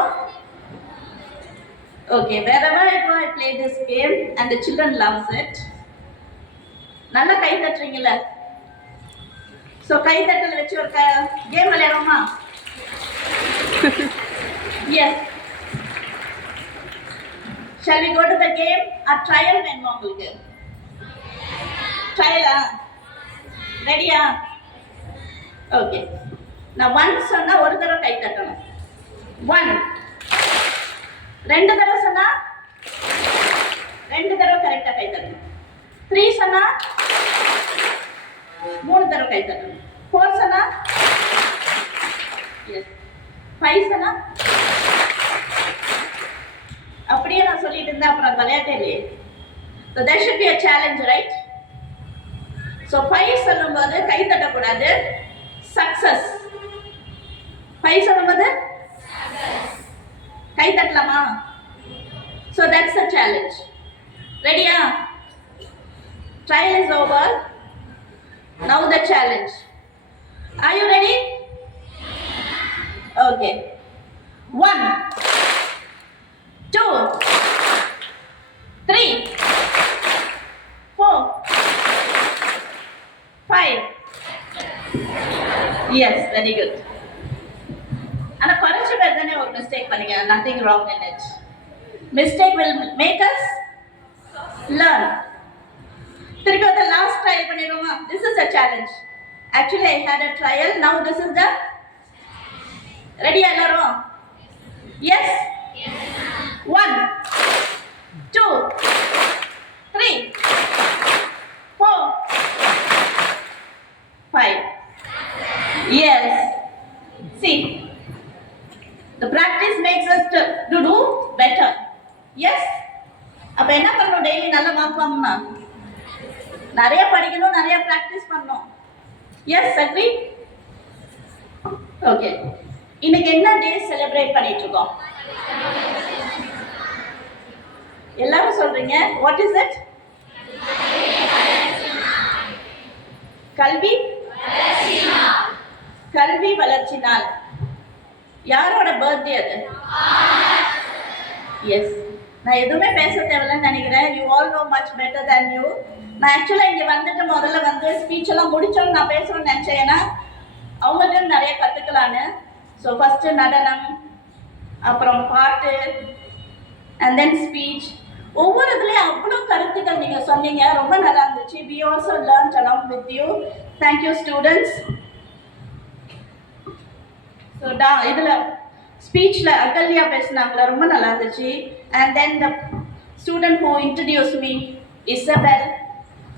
Okay, wherever I go, I play this game and the children loves it. நல்லா கை தட்டுறீங்கல்ல? So கை தட்டல் வச்சு ஒரு game விளையாடுவோமா? Yes. Shall we go to the game? A trial வேணுமா உங்களுக்கு? Trial-ஆ? ரெடியா? Okay. நான் one சொன்னா ஒரு தடவை கை தட்டணும். 1. 2 தடவை சொன்னா 2 தடவை கரெக்டா கை தட்டணும். 3 சொன்னா 3 தடவை கை தட்டணும். 4 சொன்னா எஸ். 5 சொன்னா அப்படியே நான் சொல்லிட்டு இருந்தா அப்புறம் விளையாட்டே இல்லையே. So there should be a challenge, right? So 5 சொல்லும்போது கை தட்டக்கூடாது. சக்சஸ். 5 சொல்லும்போது கை தட்டலாமா? So that's the challenge. Ready-ஆ? Trial is over. Now the challenge. Are you ready? Okay. 1, 2, 3, 4, 5. Yes, very good. And a correction ஒரு mistake பண்ணீங்க. Nothing wrong in it. Mistake will make us learn. திருப்பி அந்த last trial பண்ணிடுவோமா? This is a challenge. Actually, I had a trial. Now this is the ready எல்லாரும்? Yes? Yes. 1, 2, 3, 4, 5. Yes. See. The practice makes us to do better. Yes? அப்ப என்ன பண்ணணும்? Daily நல்ல mark வாங்கணும்னா நிறைய படிக்கணும், நிறைய பிராக்டிஸ் பண்ணணும். Yes, agree? ஓகே. இன்னைக்கு என்ன டே செலிப்ரேட் பண்ணிட்டு இருக்கோம்? எல்லாரும் சொல்றீங்க. What is it? கல்வி கல்வி வளர்ச்சி நாள். யாரோட பர்த்டே அது? எஸ். நான் எதுவுமே பேச தேவையில்லைன்னு நினைக்கிறேன். You all know much better than you. நான் ஆக்சுவலாக இங்கே வந்துட்டு முதல்ல வந்து ஸ்பீச் எல்லாம் முடிச்சோன்னு நான் பேசணும்னு நினச்சேன். ஏன்னா அவங்கள்ட்ட நிறைய கற்றுக்கலான்னு. ஸோ ஃபஸ்ட்டு நடனம், அப்புறம் பாட்டு, அண்ட் தென் ஸ்பீச். ஒவ்வொரு இதுலேயும் அவ்வளோ கருத்துக்கள் நீங்கள் சொன்னீங்க. ரொம்ப நல்லா இருந்துச்சு. We also learned along with you. Thank you students. So இதில் ஸ்பீச்சில் அகல்யா பேசினாங்களா, ரொம்ப நல்லா இருந்துச்சு. And then the student who introduce me, Isabel.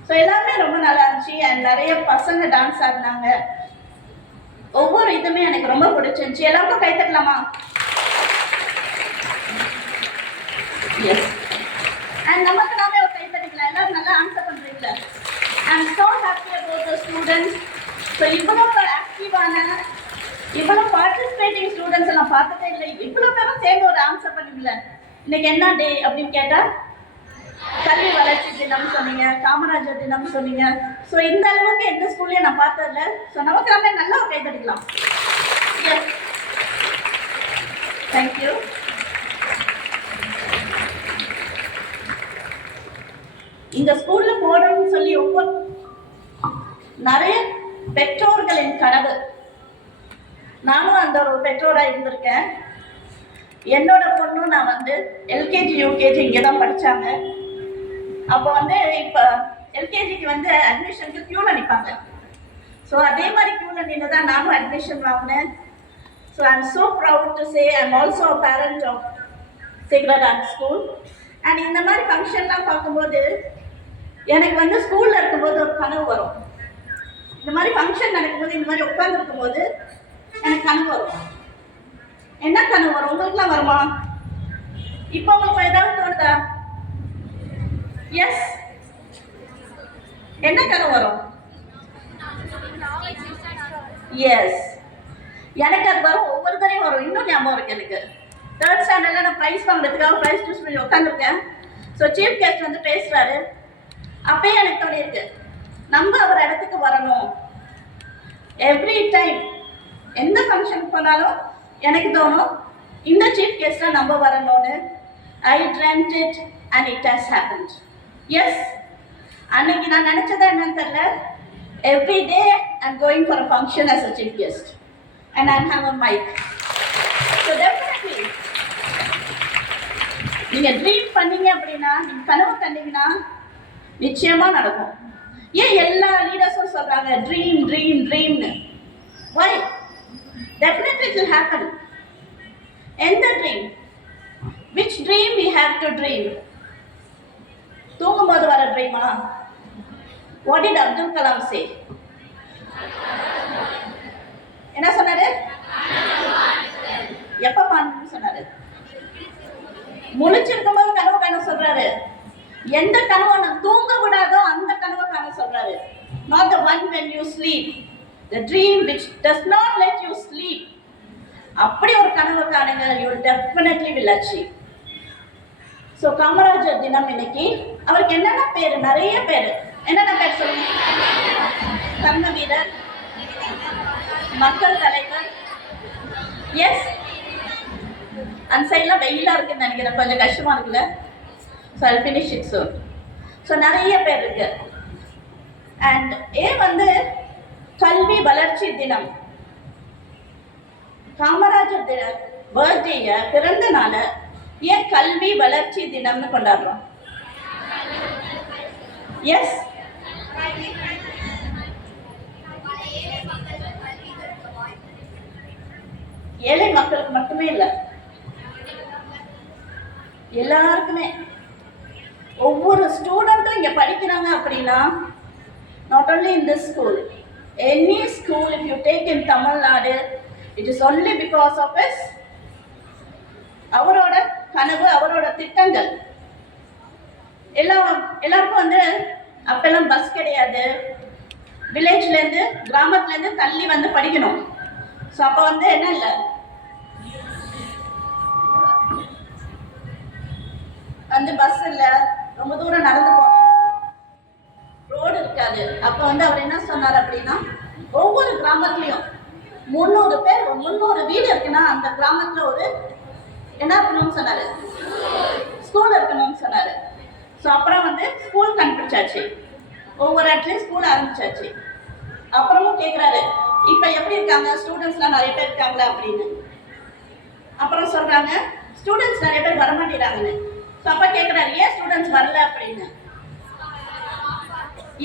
So எல்லாமே ரொம்ப நல்லா இருந்துச்சு. அண்ட் நிறைய பசங்க டான்ஸ் ஆடினாங்க. ஒவ்வொரு இதுவுமே எனக்கு ரொம்ப பிடிச்சிருந்துச்சு. எல்லாருக்கும் கை தட்டலாமா? எஸ். அண்ட் நமக்கு நாமே ஒரு கை தட்டிக்கலாம். எல்லாரும் நல்லா ஆன்சர் பண்ணுறீங்களா? ஐ am so happy about the students. So இவ்வளோ ஆக்டிவான, இவ்வளோ பார்ட்டிசிபேட்டிங் ஸ்டூடெண்ட்ஸ் எல்லாம் பார்த்ததே இல்லை. இவ்வளோ பேரும் சேர்ந்து ஒரு ஆன்சர் பண்ணுவீங்கள. இன்னைக்கு என்ன டே அப்படின்னு கேட்டால் கல்வி வளர்ச்சி தினம் சொன்னீங்க, காமராஜர் தினம் சொன்னீங்க. ஸோ இந்த அளவுக்கு எந்த ஸ்கூல்லையும் நான் பார்த்ததில்ல. ஸோ நமக்கு நம்ம நல்லா கை தட்டிக்கலாம். S, thank you. இந்த ஸ்கூல்ல போடணும்னு சொல்லி ஒவ்வொரு நிறைய பெற்றோர்களின் கனவு நானும் அந்த ஒரு பெற்றோராக இருந்திருக்கேன். என்னோட பொண்ணும் நான் வந்து எல்கேஜி யூகேஜி இங்கே தான் படித்தாங்க. அப்போ வந்து இப்போ எல்கேஜிக்கு வந்து அட்மிஷனுக்கு க்யூவில் நிற்பாங்க. ஸோ அதே மாதிரி க்யூவில் நின்று தான் நானும் அட்மிஷன் வாங்கினேன். So I am so proud to say I am also a parent of Sacred Heart School. And இந்த மாதிரி ஃபங்க்ஷன்லாம் பார்க்கும்போது எனக்கு வந்து ஸ்கூலில் இருக்கும்போது ஒரு கனவு வரும். இந்த மாதிரி ஃபங்க்ஷன் நடக்கும்போது இந்த மாதிரி உட்காந்துருக்கும் போது எனக்கு கனவு வரும். என்ன கனவு வரும்? உங்களுக்குலாம் வருமா? இப்போ உங்களுக்கு ஏதாவது தோணுதா? எஸ், என்ன கனவு வரும்? எஸ், எனக்கு அது வரும். ஒவ்வொரு தரையும் வரும். இன்னும் ஞாபகம் இருக்கு எனக்கு. 3rd ஸ்டாண்டர்டில் நான் ப்ரைஸ் வாங்குறதுக்காக ப்ரைஸ் சூஸ் பண்ணி உட்காந்துருக்கேன். ஸோ சீஃப் கெஸ்ட் வந்து பேசுகிறாரு. அப்பயே எனக்கு தோணி இருக்கு, நம்ம அவர் இடத்துக்கு வரணும். எவ்ரி டைம் எந்த ஃபங்க்ஷனுக்கு போனாலும் எனக்கு தோணும் இந்த சீஃப் கெஸ்ட்டாக நம்ம வரணும்னு. I dreamed it and it has happened. Yes, அன்னைக்கு நான் நினச்சதா என்னன்னு தெரியல. Every day I'm going for a function as a chief guest and I have a mic. So definitely நீங்கள் ட்ரீம் பண்ணீங்க அப்படின்னா, நீங்கள் கனவு கண்டீங்கன்னா நிச்சயமாக நடக்கும். ஏன் எல்லா லீடர்ஸும் சொல்கிறாங்க ட்ரீம் ட்ரீம் ட்ரீம்னு? Why? Definitely it will happen. எந்த dream? Which dream we have to dream? தூங்கும்போது வர ட்ரீமா? What did Abdul Kalam say? என்ன சொன்னாரு? எப்ப பான்னு சொன்னாரு? முழிச்சிருக்கும்போது கனவு காண சொல்றாரு. எந்த கனவை நான் தூங்க விடாதோ அந்த கனவை காண சொல்றாரு. Not the one when you sleep, the dream which does not let you sleep. அப்படி ஒரு கனவு காணுங்க, you will definitely will achieve. So Kamarajar தினம் இன்னைக்கு. அவருக்கு என்னென்ன பேர்? நிறைய பேர். என்னென்ன பேர் சொல்லுங்க? கர்ம வீரர், மக்கள் தலைவர். எஸ், அந்த சைட்லாம் வெயிலாக இருக்குன்னு நினைக்கிறேன், கொஞ்சம் கஷ்டமாக இருக்குல்ல. So I finish it soon. So நிறைய பேர் இருக்கு. அண்ட் ஏன் வந்து கல்வி வளர்ச்சி தினம், காமராஜர் பர்த்டேய, பிறந்த நாள ஏன் கல்வி வளர்ச்சி தினம்னு கொண்டாடுறோம்? எஸ், ஏழை மக்களுக்கு மட்டுமே இல்லை, எல்லாருக்குமே. ஒவ்வொரு ஸ்டூடெண்ட்டும் இங்கே படிக்கிறாங்க அப்படின்னா, not only in this school, any school if you take in Tamil Nadu, it is only because of is அவரோட கனவு, அவரோட திட்டங்கள். எல்லாருக்கும் வந்து அப்பெல்லாம் பஸ் கிடையாது. வில்லேஜ்லேருந்து, கிராமத்துலேருந்து தள்ளி வந்து படிக்கணும். ஸோ அப்போ வந்து என்ன இல்லை, வந்து பஸ் இல்லை, ரொம்ப தூரம் நடந்து போகணும், ரோடு இருக்காது. அப்போ வந்து அவர் என்ன சொன்னார் அப்படின்னா, ஒவ்வொரு கிராமத்துலேயும் 300 பேர், 300 வீடு இருக்குன்னா அந்த கிராமத்தில் ஒரு என்ன இருக்கணும்னு சொன்னார், ஸ்கூல் இருக்கணும்னு சொன்னார். ஸோ அப்புறம் வந்து ஸ்கூல் கண்டுபிடிச்சாச்சு, ஒவ்வொரு இடத்துலையும் ஸ்கூல் ஆரம்பிச்சாச்சு. அப்புறமும் கேட்குறாரு, இப்போ எப்படி இருக்காங்க ஸ்டூடெண்ட்ஸ்லாம், நிறைய பேர் இருக்காங்களா அப்படின்னு. அப்புறம் சொல்கிறாங்க ஸ்டூடெண்ட்ஸ் நிறைய பேர் வரமாட்டேங்கிறாங்கன்னு. ஸோ அப்போ கேட்குறாரு, ஏன் ஸ்டூடெண்ட்ஸ் வரல அப்படின்னு.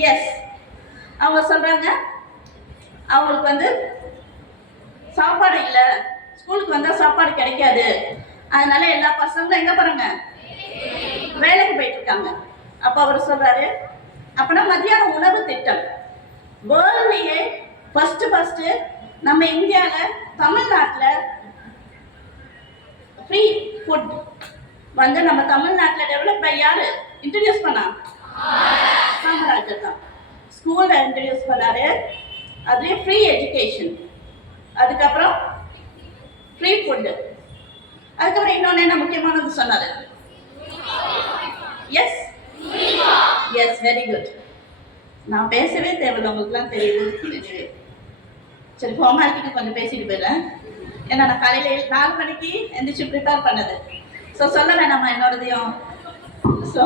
எஸ், அவங்க சொல்கிறாங்க அவங்களுக்கு வந்து சாப்பாடு இல்லை, ஸ்கூலுக்கு வந்தால் சாப்பாடு கிடைக்காது, அதனால எல்லா பசங்களும் எங்கே போகிறாங்க, வேலைக்கு போயிட்டு இருக்காங்க. அப்போ அவர் சொல்கிறாரு, அப்படின்னா மத்தியான உணவு திட்டம் வேர்ல்ட்லேயே ஃபஸ்ட்டு நம்ம இந்தியாவில், தமிழ்நாட்டில் ஃப்ரீ ஃபுட் வந்து நம்ம தமிழ்நாட்டில் டெவலப் பை யாரு இன்ட்ரடியூஸ் பண்ணா? காமராஜர் தான். ஸ்கூலில் இன்ட்ரடியூஸ் பண்ணாரு. அதுலேயே ஃப்ரீ எஜுகேஷன், அதுக்கப்புறம் ஃப்ரீ ஃபுட்டு, அதுக்கப்புறம் இன்னொன்று என்ன முக்கியமானது சொன்னார்? Yes yes, very good. நான் பேசவே தேவையில்லை, உங்களுக்குலாம் தெரியுது. சரி, ஃபார்மாலிட்டிக்கு கொஞ்சம் பேசிட்டு போயிடுறேன். ஏன்னா நான் காலையில் 4 மணிக்கு எந்திரிச்சு ப்ரிப்பேர் பண்ணது. ஸோ சொல்ல வேணாமா என்னோடதையும்? ஸோ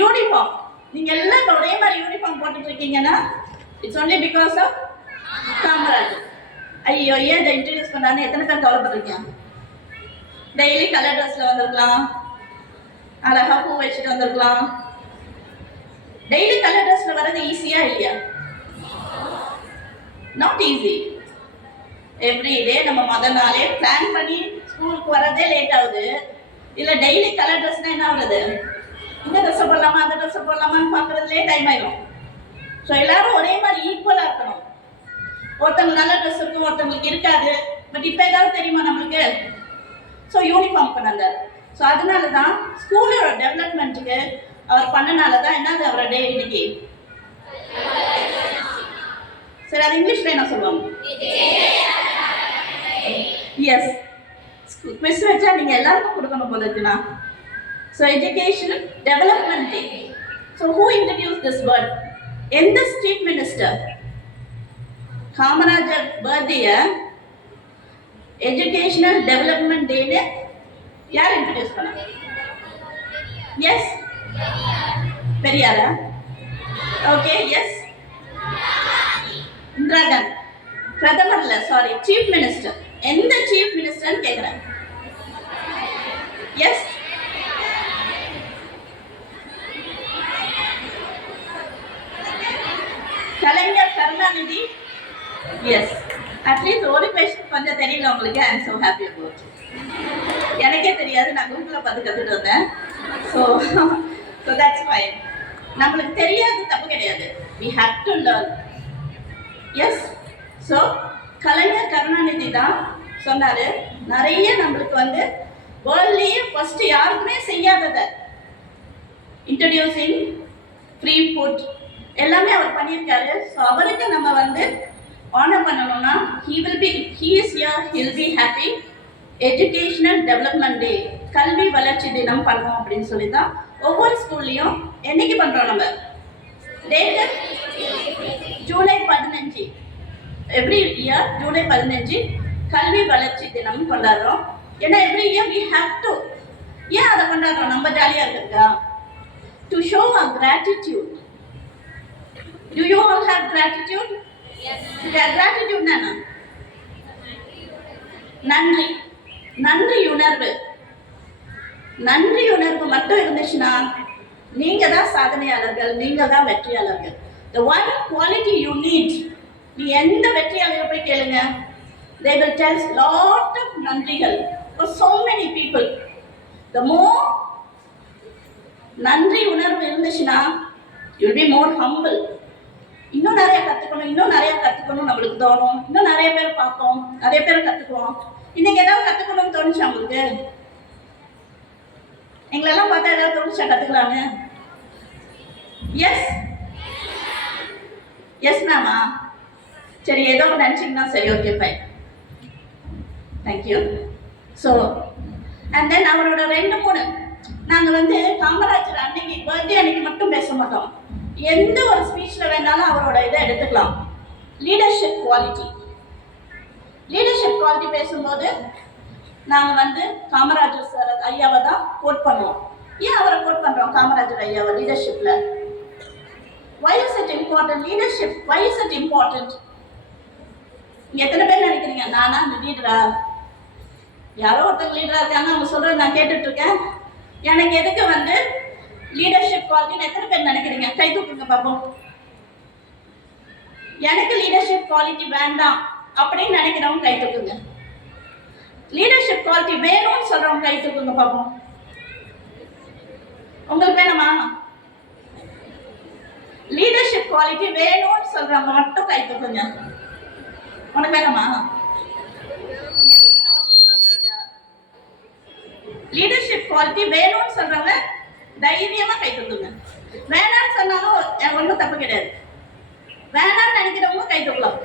யூனிஃபார்ம், நீங்கள் எல்லாம் இப்போ ஒரே மாதிரி யூனிஃபார்ம் போட்டுட்டு இருக்கீங்கன்னா it's only because of Kamarajar. ஐயோ ஏன் இதை இன்ட்ரடியூஸ் பண்ணான்னு எத்தனை பேர் கவலைப்படுறீங்க? டெய்லி கலர் ட்ரெஸ்ல வந்திருக்கலாம், அழகா பூ வச்சுட்டு வந்திருக்கலாம். டெய்லி கலர் ட்ரெஸ்ல வர்றது ஈஸியா இல்லையா? Not easy. எவ்ரி டே நம்ம முதல் நாளே பிளான் பண்ணி ஸ்கூலுக்கு வரதே லேட் ஆகுது. இல்ல டெய்லி கலர் ட்ரெஸ்னா என்ன ஆகுது? இந்த ட்ரெஸ் போடலாமா அந்த ட்ரெஸ் போடலாமான்னு பாக்குறதுலேயே டைம் ஆயிடும். ஸோ எல்லாரும் ஒரே மாதிரி ஈக்குவலா இருக்கணும். ஒருத்தவங்க நல்ல ட்ரெஸ் இருக்கும், ஒருத்தவங்களுக்கு இருக்காது. பட் இப்போ ஏதாவது தெரியுமா நம்மளுக்கு? ஸோ யூனிஃபார்ம் பண்ணாங்க. ஸோ அதனால தான் ஸ்கூலோட டெவலப்மெண்ட்டுக்கு அவர் பண்ணனால தான் என்னது அவரோட டே இன்னைக்கு. சரி, அது இங்கிலீஷ்ல என்ன சொல்லுவாங்க? எஸ், குவிஸ் வச்சா நீங்க எல்லாருக்கும் கொடுக்கணும் போல இருக்குண்ணா. So education development day. So who introduce this word? எந்த ஸ்டேட் மினிஸ்டர் காமராஜர் பர்த்டேய எஜுகேஷனல் டெவலப்மெண்ட் டேன்னு யார் இன்ட்ரடியூஸ் பண்ணாங்க? எஸ், பெரியாரா? Okay, yes, Indira Gandhi. பிரதமர் இல்ல, சாரி, சீஃப் மினிஸ்டர். எந்த சீஃப் மினிஸ்டர்னு கேக்குறேன்? Yes, Kalaignar Karunanidhi. Yes, at least ஒரு கொஸ்டின் கொஞ்சம் தெரியல உங்களுக்கு. I am so happy about. எனக்கே தெரியாது, நான் கூகுள்ல பார்த்து கத்துட்டு வந்தேன். So that's fine. நம்மளுக்கு தெரியாது, தப்பு கிடையாது. we have to learn. S, so கலைஞர் கருணாநிதி தான் சொன்னாரு, நிறைய நம்மளுக்கு வந்து வேர்ல்ட்லயே ஃபர்ஸ்ட் யாருக்குமே செய்யாததை இன்ட்ரடியூசிங் ஃப்ரீ ஃபுட் எல்லாமே அவர் பண்ணியிருக்காரு. ஸோ அவருக்கு நம்ம வந்து ஆனர் பண்ணணும்னா he is here, he will be happy. Educational development day, கல்வி வளர்ச்சி தினம் பண்ணோம் அப்படின்னு சொல்லி தான் ஒவ்வொரு ஸ்கூல்லையும் என்னைக்கு பண்றோம் நம்ம date? July 15. Every year July 15 கல்வி வளர்ச்சி தினம் கொண்டாடுறோம். ஏன்னா every year we have to. ஏன் அதை கொண்டாடுறோம்? நம்ம ஜாலியா இருக்கா? to show our gratitude. Do you all have gratitude? Yes. Yeah, gratitude என்ன? நன்றி, நன்றி உணர்வு. நன்றி உணர்வு மட்டும் இருந்துச்சுன்னா நீங்க தான் சாதனையாளர்கள், நீங்க தான் வெற்றியாளர்கள். The one quality you need. நீ எந்த வெற்றியாளரை போய் கேளுங்க, they will tell lot of நன்றிகள் for so many people. The more நன்றி உணர்வு இருந்துச்சுன்னா you will be more humble. இன்னும் நிறைய கத்துக்கணும் நம்மளுக்கு தோணும். இன்னும் நிறைய பேர் பார்ப்போம், நிறைய பேர் கத்துக்குவோம். இன்னைக்கு ஏதாவது கத்துக்கணும்னு தோணுச்சா உங்களுக்கு? எங்களெல்லாம் பார்த்தா ஏதாவது தோணுச்சா கத்துக்கலான்னு? எஸ், எஸ் மேமா. சரி, ஏதோ நினைச்சீங்கன்னா சரி, okay fine, thank you. So and then அவரோட 2-3 நாங்கள் வந்து காமராஜர் அன்னைக்கு பர்த்டே அன்னைக்கு மட்டும் பேச மாட்டோம். எந்த ஒரு ஸ்பீச்சில் வேணாலும் அவரோட இதை எடுத்துக்கலாம். லீடர்ஷிப் குவாலிட்டி பேசும்போது நாங்கள் வந்து காமராஜர் சார் ஐயாவை தான் கோட் பண்ணுவோம். ஏன் அவரை கோட் பண்ணுறோம்? காமராஜர் ஐயாவை லீடர்ஷிப்பில். why is it important? leadership, why is it important? எத்தனை பேர் நினைக்கிறீங்க நானா லீடரா? யாரோ ஒருத்தர் லீடரா இருக்காங்க, அவங்க சொல்றது நான் கேட்டுட்டு இருக்கேன். எனக்கு எதுக்கு வந்து லீடர்ஷிப் குவாலிட்டின்னு எத்தனை பேர் நினைக்கிறீங்க? கை தூக்குங்க பாப்போம். எனக்கு லீடர்ஷிப் குவாலிட்டி வேண்டாம் அப்படின்னு நினைக்கிறவங்க கை தூக்குங்க. லீடர்ஷிப் குவாலிட்டி வேணும்னு சொல்றவங்க கை தூக்குங்க பாப்போம். உங்களுக்கு வேணுமா? லீடர்ஷிப் குவாலிட்டி வேணும்னு சொல்றவங்க மட்டும் கை தூக்குங்க. உனக்கு வேணுமா? லீடர்ஷிப் குவாலிட்டி வேணும்னு சொல்றவங்க தைரியமா கை தூக்குங்க. வேணாம்னு சொன்னாலும் ஒன்றும் தப்பு கிடையாது. வேணாம்னு நினைக்கிறவங்க கை தூக்கலாம்.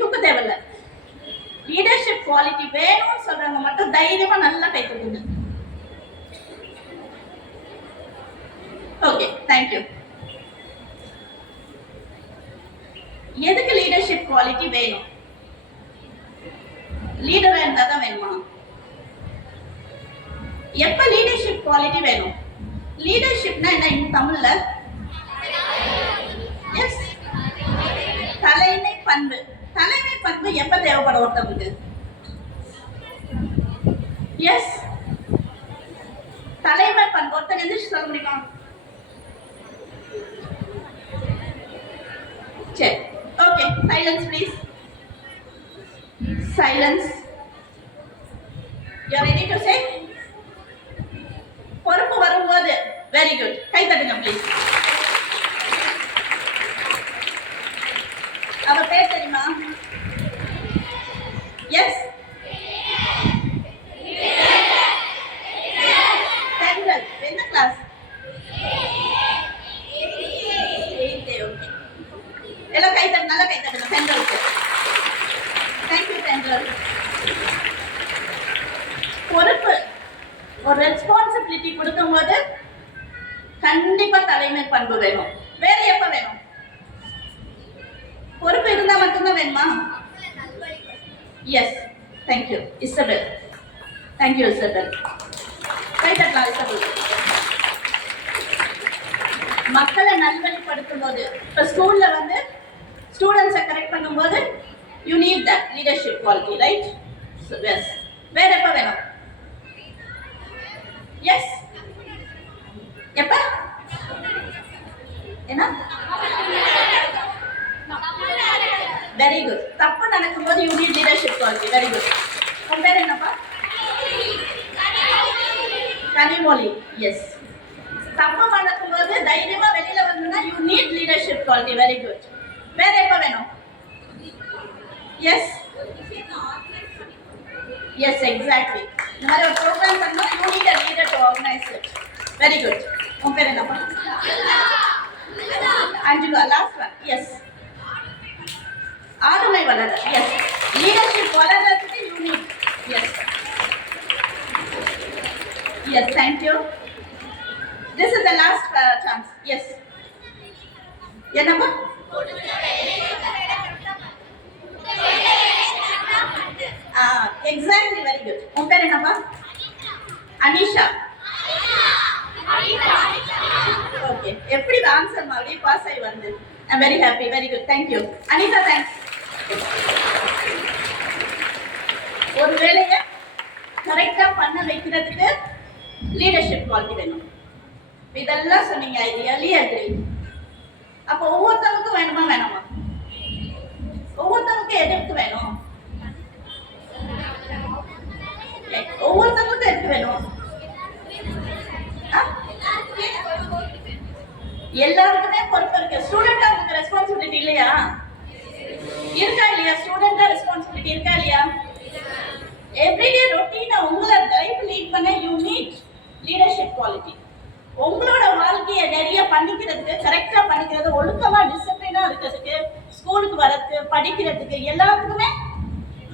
தூக்க தேவையில்ல. லீடர்ஷிப் குவாலிட்டி வேணும்னு சொல்றவங்க மட்டும் தைரியமா நல்லா கை தூக்குங்க. Okay, thank you. எதுக்கு லீடர்ஷிப் குவாலிட்டி வேணும்? லீடரா இருந்தா தான் வேணுமா? எப்ப லீடர்ஷிப் குவாலிட்டி வேணும்? லீடர்ஷிப்னா என்ன தமிழ்ல? எஸ், தலைமை பண்பு. தலைமை பண்பு எப்ப தேவைப்படும் ஒருத்தவங்களுக்கு? எஸ், தலைமை பண்பு. ஒருத்தங்க எந்திரிச்சு சொல்ல முடியுமா? சரி, okay, silence please. Silence. You are ready to say? பொறுப்பு வரும்போது வெரி குட், கை தட்டுங்க ப்ளீஸ். அவ பேர் தெரியுமா? எஸ், தென்றல். என்ன கிளாஸ்? 8th. ஓகே, எல்லாம் கை தட்டு, நல்லா கை தட்டுங்க தென்றலுக்கு. தேங்க்யூ தென்றல். பொறுப்பு, ஒரு ரெஸ்பான்சிபிலிட்டி கொடுக்கும்போது கண்டிப்பா தலைமை பண்பு வேணும். வேற எப்ப வேணும்? பொறுப்பு இருந்தா மட்டும்தான் வேணுமா? Yes, thank you Isabel. Thank you Isabel. கை தட்டலாம் இசபெல். மக்களை நல்வழிப்படுத்தும் போது, இப்ப ஸ்கூல்ல வந்து ஸ்டூடெண்ட்ஸை கரெக்ட் பண்ணும்போது you need that leadership quality, right? Yes. வேற எப்ப வேணும்? எஸ், எப்ப? என்ன? Very good. தப்பு நடக்கும்போது you need leadership quality. Very good. உன் பேர் என்னப்பா? கனிமொழி. எஸ். தப்பு நடக்கும்போது தைரியமா வெளியில வரணும்னா you need leadership quality. Very good. வேற எப்ப வேணும்? Yes, yes, exactly. இந்த மாதிரி ஒரு ப்ரோக்ராம் பண்ணா you need a leader to organize it. Very good. உன் பேர் என்னப்பா? அஞ்சுகா. Last one. எஸ், ஆளுமை வளர. எஸ், லீடர்ஷிப் வளர்றதுக்கு you need. Yes, yes, thank you. This is the last chance. Yes, என்னப்பா? Exactly, very good. உன் பேர் என்னப்பா? அனிஷா. ஓகே, எப்படி ஆன்சர் மாதிரி பாஸ் ஆகி வருது? I very happy. Very good, thank you Anitha. Thanks. ஒரு வேலையை கரெக்டா பண்ண வைக்கிறதுக்கு லீடர்ஷிப் குவாலிட்டி வேணும். இதெல்லாம் சொன்னீங்க. I really agree. அப்போ ஒவ்வொருத்தவங்களுக்கும் வேணுமா வேணாமா? ஒவ்வொருத்தவங்களுக்கும் எதுக்கு வேணும்? ஒவ்வொருத்தவங்களுக்கும் எதுக்கு வேணும்? எல்லாருக்குமே பொறுப்பு இருக்கு. ஸ்டூடெண்டா உங்களுக்கு ரெஸ்பான்சிபிலிட்டி இல்லையா? இருக்கா இல்லையா? ஸ்டூடெண்டா ரெஸ்பான்சிபிலிட்டி இருக்கா இல்லையா? எவ்ரிடே ரொட்டீனா உங்களை லைஃப் லீட் பண்ண யூ நீட் லீடர்ஷிப் குவாலிட்டி. உங்களோட வாழ்க்கையை நிறைய பண்ணிக்கிறதுக்கு, கரெக்டா பண்ணிக்கிறது, ஒழுக்கமா டிசிப்ளினா இருக்கிறதுக்கு, ஸ்கூலுக்கு வரதுக்கு, படிக்கிறதுக்கு, எல்லாத்துக்குமே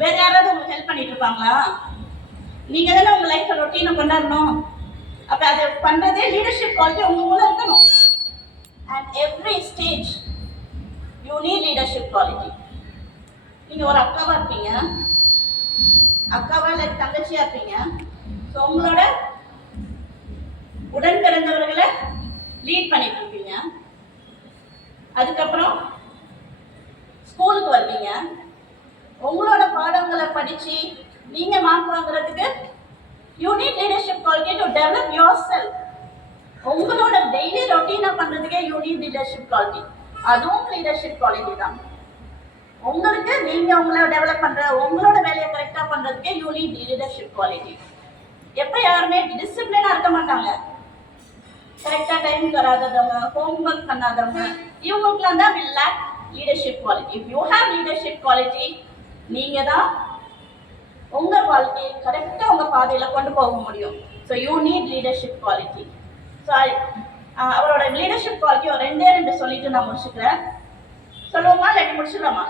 வேற யாராவது உங்களுக்கு ஹெல்ப் பண்ணிட்டு இருப்பாங்களா? நீங்க தானே உங்க லைஃப்ல ரொட்டீனை கொண்டாடணும். அப்ப அதை பண்றதே லீடர்ஷிப் குவாலிட்டி உங்க மூலம் இருக்கணும். At every stage you need leadership quality. நீங்க ஒரு அக்காவா இருப்பீங்க, அக்காவா இல்லை தங்கச்சியா இருப்பீங்க. ஸோ உங்களோட உடன் பிறந்தவர்களை லீட் பண்ணிட்டு இருப்பீங்க. அதுக்கப்புறம் ஸ்கூலுக்கு வருவீங்க. உங்களோட பாடங்களை படிச்சு நீங்க மார்க் வாங்குறதுக்கு you need leadership quality to develop your self. உங்களோட டெய்லி ரொட்டீனா பண்றதுக்கே யூ நீட் லீடர்ஷிப் குவாலிட்டி. அதுவும் லீடர்ஷிப் குவாலிட்டி தான். உங்களுக்கு நீங்க உங்களை டெவலப் பண்ற, உங்களோட வேலையை கரெக்டா பண்றதுக்கே யூ நீட் லீடர்ஷிப் குவாலிட்டி. எப்ப யாருமே டிசிப்ளினா இருக்க மாட்டாங்க. கரெக்டா டைம் வராதவங்க, ஹோம்ஒர்க் பண்ணாதவங்க, இவங்களுக்குலாம் தான் will lack leadership quality. If you have leadership quality, நீங்க தான் உங்க வாழ்க்கையை கரெக்டா உங்க பாதையில கொண்டு போக முடியும். So you need leadership quality. So அவரோட லீடர்ஷிப் குவாலிட்டி ஒரு ரெண்டு சொல்லிட்டு நான் முடிச்சுக்கிறேன். சொல்லுவோமா இல்லாட்டி முடிச்சுக்கலாமா?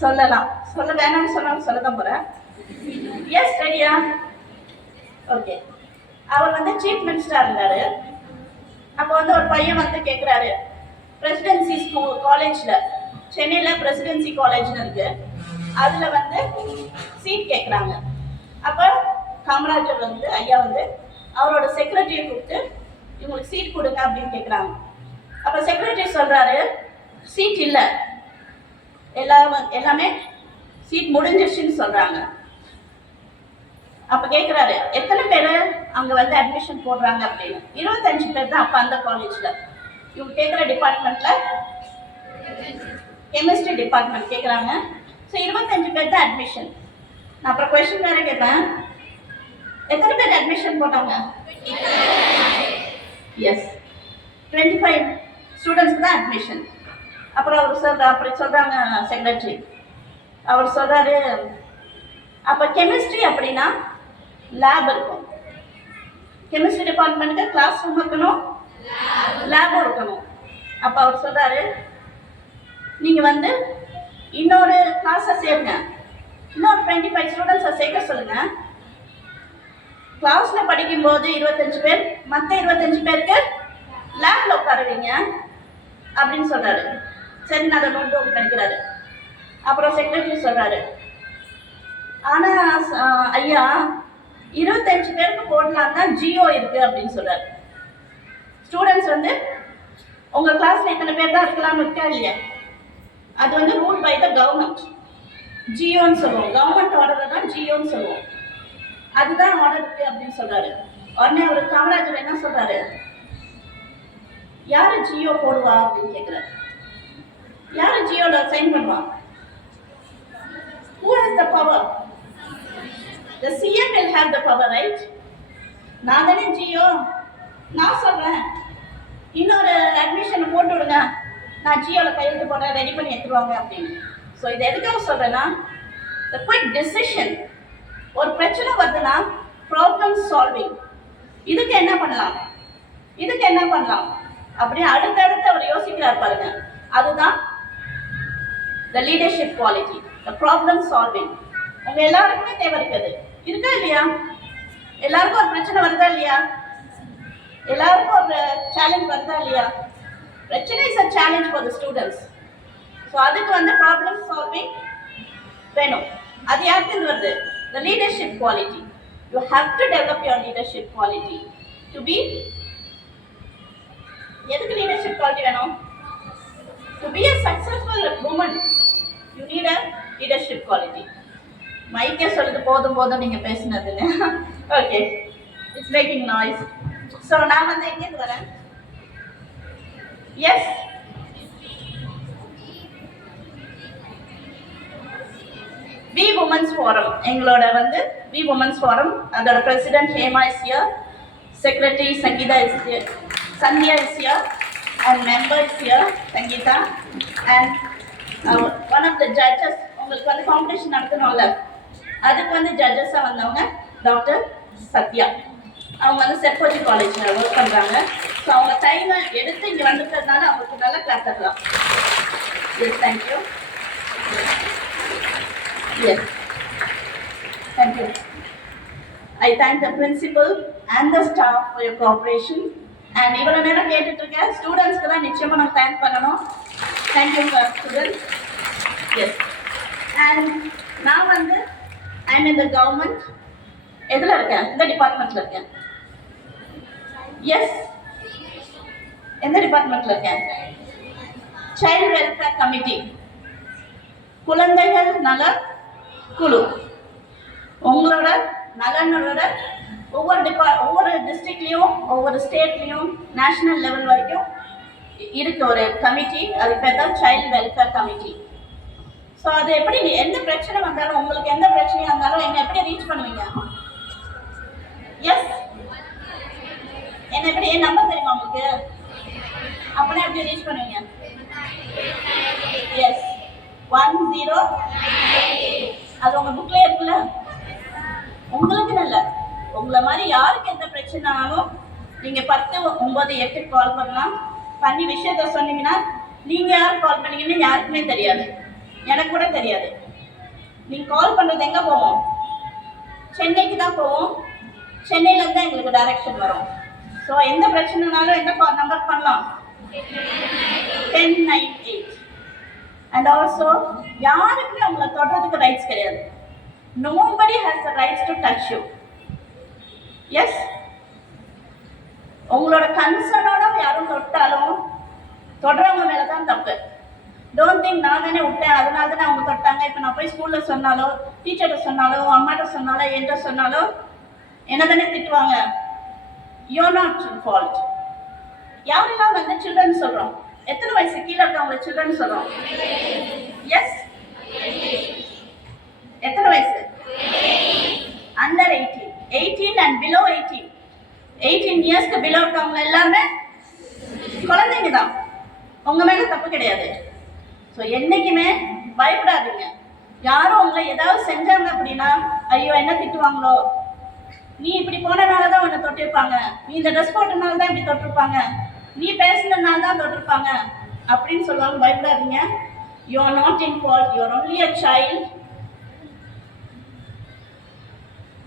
சொல்லலாம். சொல்ல வேணாம்னு சொன்னாலும் சொல்லதான் போறேன். எஸ், ரெடியா? ஓகே. அவர் வந்து சீஃப் மினிஸ்டரா இருந்தாரு. அப்போ வந்து ஒரு பையன் வந்து கேட்குறாரு, பிரசிடென்சி ஸ்கூல் காலேஜ்ல, சென்னையில பிரசிடென்சி காலேஜ்னு இருக்கு, அதுல வந்து சீட் கேட்குறாங்க. அப்போ காமராஜர் வந்து ஐயா வந்து அவரோட செக்ரட்டரியை கூப்பிட்டு இவங்களுக்கு சீட் கொடுங்க அப்படின்னு கேட்குறாங்க. அப்போ செக்ரட்டரி சொல்றாரு, சீட் இல்லை, எல்லாமே சீட் முடிஞ்சிருச்சுன்னு சொல்றாங்க. அப்ப கேக்குறாரு எத்தனை பேர் அங்க வந்து அட்மிஷன் போடுறாங்க அப்படின்னு. 25 பேர் தான் அப்ப அந்த காலேஜ்ல. இவங்க கேட்குற டிபார்ட்மெண்ட்ல கெமிஸ்ட்ரி டிபார்ட்மெண்ட் கேட்குறாங்க. ஸோ 25 பேர் தான் அட்மிஷன். நான் அப்புறம் கொஸ்டின் வேற கேட்பேன், எத்தனை பேர் அட்மிஷன் போட்டாங்க? எஸ், 25 ஸ்டூடெண்ட்ஸ்க்கு தான் அட்மிஷன். அப்புறம் அவர் அப்படி சொல்றாங்க செக்ரட்டரி. அவர் சொல்றாரு, அப்போ கெமிஸ்ட்ரி அப்படின்னா லேப் இருக்கும். கெமிஸ்ட்ரி டிபார்ட்மெண்ட்டுக்கு கிளாஸ் ரூம் இருக்கணும், லேபும் இருக்கணும். அப்போ அவர் சொல்றாரு, நீங்க வந்து இன்னொரு கிளாஸை சேருங்க, இன்னொரு 25 ஸ்டூடெண்ட்ஸை சேர்க்க சொல்லுங்க. கிளாஸ்ல படிக்கும்போது 25 பேர், மற்ற 25 பேருக்கு லேப்ல உட்காருவீங்க அப்படின்னு சொல்றாரு. சரி, நான் அதை நோட் டவுன் பண்ணிக்கிறாரு. அப்புறம் செக்ரட்டரி சொல்றாரு, ஆனா ஐயா 25 பேருக்கு போடலாம் தான் ஜியோ இருக்கு அப்படின்னு சொல்றாரு. ஸ்டூடெண்ட்ஸ் வந்து உங்க கிளாஸ்ல இத்தனை பேர் தான் இருக்கலாம்னு இருக்கா இல்லையா? அது வந்து ரூல் பை த கவர்மெண்ட், ஜியோன்னு சொல்லுவோம். கவர்மெண்ட் ஆர்டர் தான் ஜியோன்னு சொல்லுவோம். அதுதான் ஆர்டர் இருக்கு அப்படின்னு சொல்றாரு. உடனே அவர் காமராஜர் என்ன சொல்றாரு, யாரு ஜியோ போடுவா அப்படின்னு கேட்கிறாரு. யாரு ஜியோல சைன் பண்ணுவா? Who has the power? The CM will have the power, right? நான் தானே ஜியோ, நான் சொல்றேன் இன்னொரு அட்மிஷன் போட்டு விடுங்க, நான் ஜியோல கையெழுத்து போடுறேன், ரெடி பண்ணி எடுத்துருவாங்க அப்படின்னு. ஸோ இது எதுக்காக சொல்றேன்னா, the quick decision. ஒரு பிரச்சனை வருதுன்னா ப்ராப்ளம் சால்விங். இதுக்கு என்ன பண்ணலாம், இதுக்கு என்ன பண்ணலாம் அப்படின்னு அடுத்தடுத்து அவர் யோசிக்கிறார் பாருங்க. அதுதான் the leadership quality, the problem solving. உங்க எல்லாருக்குமே தேவை இருக்குது, இருக்கா இல்லையா? எல்லாருக்கும் ஒரு பிரச்சனை வருதா இல்லையா? எல்லாருக்கும் ஒரு சேலஞ்ச் வருதா இல்லையா? பிரச்சனை is a challenge for the students. So அதுக்கு வந்து ப்ராப்ளம் சால்விங் வேணும். அது யாருக்கு வருது? The leadership quality. You have to develop your leadership quality to be. எதுக்கு leadership quality வேணும்? To be a successful woman, you need a leadership quality. மைக்கே சொல்லுது போதும் போதும் நீங்க பேசினதுன்னு. Okay, it's making noise. So நான் வந்து எங்கேருந்து வரேன்? Yes, we women's forum. எங்களோட வந்து வி உமன்ஸ் ஃபோரம், அதோட president Hema is here, secretary Sangeetha is here, Sandhya is here, and member is here Sangeetha, and one of the judges. உங்களுக்கு வந்து காம்படிஷன் நடத்தணும்ல, அதுக்கு வந்து ஜட்ஜஸாக வந்தவங்க டாக்டர் சத்யா. அவங்க வந்து செப்போஜி காலேஜில் ஒர்க் பண்ணுறாங்க. ஸோ அவங்க டைமை எடுத்து இங்கே வந்துட்டதுனால அவங்களுக்கு நல்லா கிளாஸ் தரலாம். Yes, thank you. Yes, thank you. I thank the principal and the staff for your cooperation. And இவ்வளோ நேரம் கேட்டுட்டு இருக்க ஸ்டூடெண்ட்ஸ்க்கு தான் நிச்சயமாக நான் தேங்க் பண்ணணும். Thank you for students. Yes, and நான் வந்து I am in the government. எதில் இருக்கேன்? இந்த டிபார்ட்மெண்ட்டில் இருக்கேன். எஸ், எந்த டிபார்ட்மெண்ட்டில் இருக்கேன்? சைல்டு வெல்ஃபேர் கமிட்டி, குழந்தைகள் நல குழு. உங்களோட நலனோட ஒவ்வொரு டிஸ்ட்ரிக்ட்லேயும் ஒவ்வொரு ஸ்டேட்லேயும் நேஷனல் லெவல் வரைக்கும் இருக்கு ஒரு கமிட்டி. அது பேர் தான் சைல்டு வெல்ஃபேர் கமிட்டி. ஸோ அது எப்படி எந்த பிரச்சனை வந்தாலும், உங்களுக்கு எந்த பிரச்சனையாக இருந்தாலும் என்ன எப்படி ரீச் பண்ணுவீங்க? எஸ், என்ன எப்படி என் நம்பர் தெரியுமா உங்களுக்கு? அப்படின்னா எப்படி ரீச் பண்ணுவீங்க? எஸ், 10. அது உங்க புக்ல இருக்குல்ல. உங்களுக்கு நல்ல உங்களை மாதிரி யாருக்கு எந்த பிரச்சனைனாலும் நீங்க 10, 9, 8 கால் பண்ணலாம். பண்ணி விஷயத்த சொன்னீங்கன்னா நீங்க யார் கால் பண்ணீங்கன்னு யாருக்குமே தெரியாது, எனக்கு கூட தெரியாது. நீங்க கால் பண்றது எங்க போவோம்? சென்னைக்கு தான் போவோம். சென்னையில இருந்து தான் எங்களுக்கு டைரக்ஷன் வரும். ஸோ எந்த பிரச்சனைனாலும் எந்த நம்பர் பண்ணலாம்? 1098. And also, யாருக்குமே உங்களை தொடுறதுக்கு ரைட்ஸ் கிடையாது. Nobody has the rights to touch you. Yes, உங்களோட கன்சர்னோட யாரும் தொட்டாலும் தொடுறவங்க மேல தான் தப்பு. டோன்ட் திங்க் நான் தானே விட்டேன் அதனால தானே அவங்க தொட்டாங்க. இப்போ நான் போய் ஸ்கூலில் சொன்னாலோ டீச்சர்கிட்ட சொன்னாலோ அம்மாட்ட சொன்னாலோ என்கிட்ட சொன்னாலோ என்ன தானே திட்டுவாங்க. You're not fault. யாரெல்லாம் வந்து சில்ட்ரன் சொல்கிறோம்? எத்தனை வயசு கீழே இருக்கவங்களை சில்ட்ரன் சொல்கிறோம்? எஸ், எத்தனை வயசு? Under 18, 18 and below 18. 18 இயர்ஸ்க்கு பிலோ இருக்கவங்க எல்லாருமே குழந்தைங்க தான். உங்க மேல தப்பு கிடையாது. ஸோ என்னைக்குமே பயப்படாதீங்க. யாரும் உங்களை ஏதாவது செஞ்சாங்க அப்படின்னா ஐயோ என்ன திட்டுவாங்களோ, நீ இப்படி போனனால தான் உன்னை தொட்டிருப்பாங்க, நீ இந்த ட்ரெஸ் போட்டனால தான் இப்படி தொட்டிருப்பாங்க, நீ பேசினதுனால தான் தொட்டிருப்பாங்க அப்படின்னு சொல்லுவாங்க. பயப்படாதீங்க. You are not in fault. You are only a child.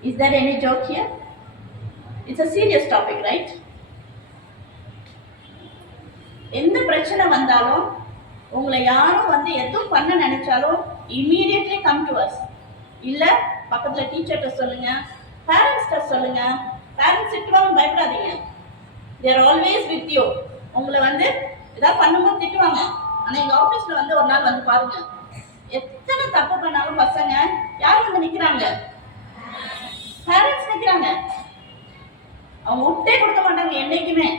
Is there any joke here? It's a serious topic, right? எந்த பிரச்சனை வந்தாலும் உங்களை யாரும் வந்து எதுவும் பண்ண நினைச்சாலும் immediately come to us. இல்ல பக்கத்துல டீச்சர்கிட்ட சொல்லுங்க, பேரண்ட்ஸ்கிட்ட சொல்லுங்க. பேரண்ட்ஸ் திட்டுவாங்க, பயப்படாதீங்க. they are always with you. உங்களை வந்து ஏதாவது பண்ணும்போது திட்டுவாங்க. ஆனா எங்க ஆபீஸ்ல வந்து ஒரு நாள் வந்து பாருங்க, எத்தனை தப்பு பண்ணாலும் பசங்க யார் வந்து நிக்கிறாங்க? பேரண்ட்ஸ் நிற்கிறாங்க. அவங்க விட்டே கொடுக்க மாட்டாங்க என்னைக்குமே.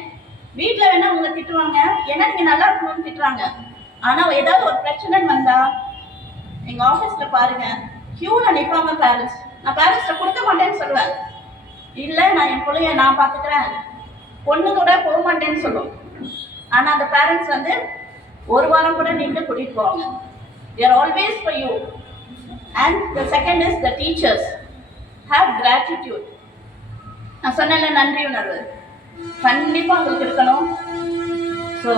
வீட்டில் வேணா உங்களை திட்டுவாங்க, ஏன்னா நீங்க நல்லா இருக்கணும்னு திட்டுறாங்க. ஆனா ஏதாவது ஒரு பிரச்சனை வந்தா எங்க ஆபீஸ்ல பாருங்க, கியூல நிற்பாங்க பேரண்ட்ஸ். நான் பேரண்ட்ஸ்ட கொடுக்க மாட்டேன்னு சொல்லுவேன். இல்ல நான் என் பிள்ளைய நான் பாத்துக்கிறேன், பொண்ணு கூட போக மாட்டேன்னு சொல்லுவோம். ஆனா அந்த பேரண்ட்ஸ் வந்து ஒரு வாரம் கூட நின்று கூட்டிட்டு போவாங்க. they are always for you. And the second is the teachers. Have gratitude. நான் சொன்னேன்ல, நன்றி உணர்வு கண்டிப்பா உங்களுக்கு இருக்கணும். So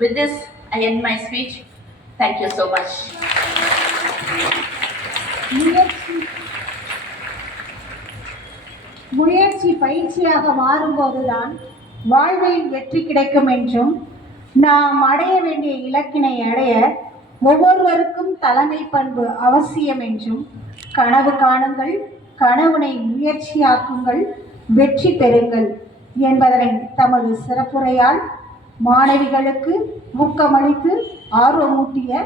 with this I end my speech. Thank you so much. முயற்சி பயிற்சியாக மாறும்போதுதான் வாழ்வில் வெற்றி கிடைக்கும் என்றும், நாம் அடைய வேண்டிய இலக்கினை அடைய ஒவ்வொருவருக்கும் தலைமை பண்பு அவசியம் என்றும், கனவு காணுங்கள், கனவுனை முயற்சியாக்குங்கள், வெற்றி பெறுங்கள் என்பதனை தமது சிறப்புரையால் மாணவிகளுக்கு ஊக்கமளித்து ஆர்வமூட்டிய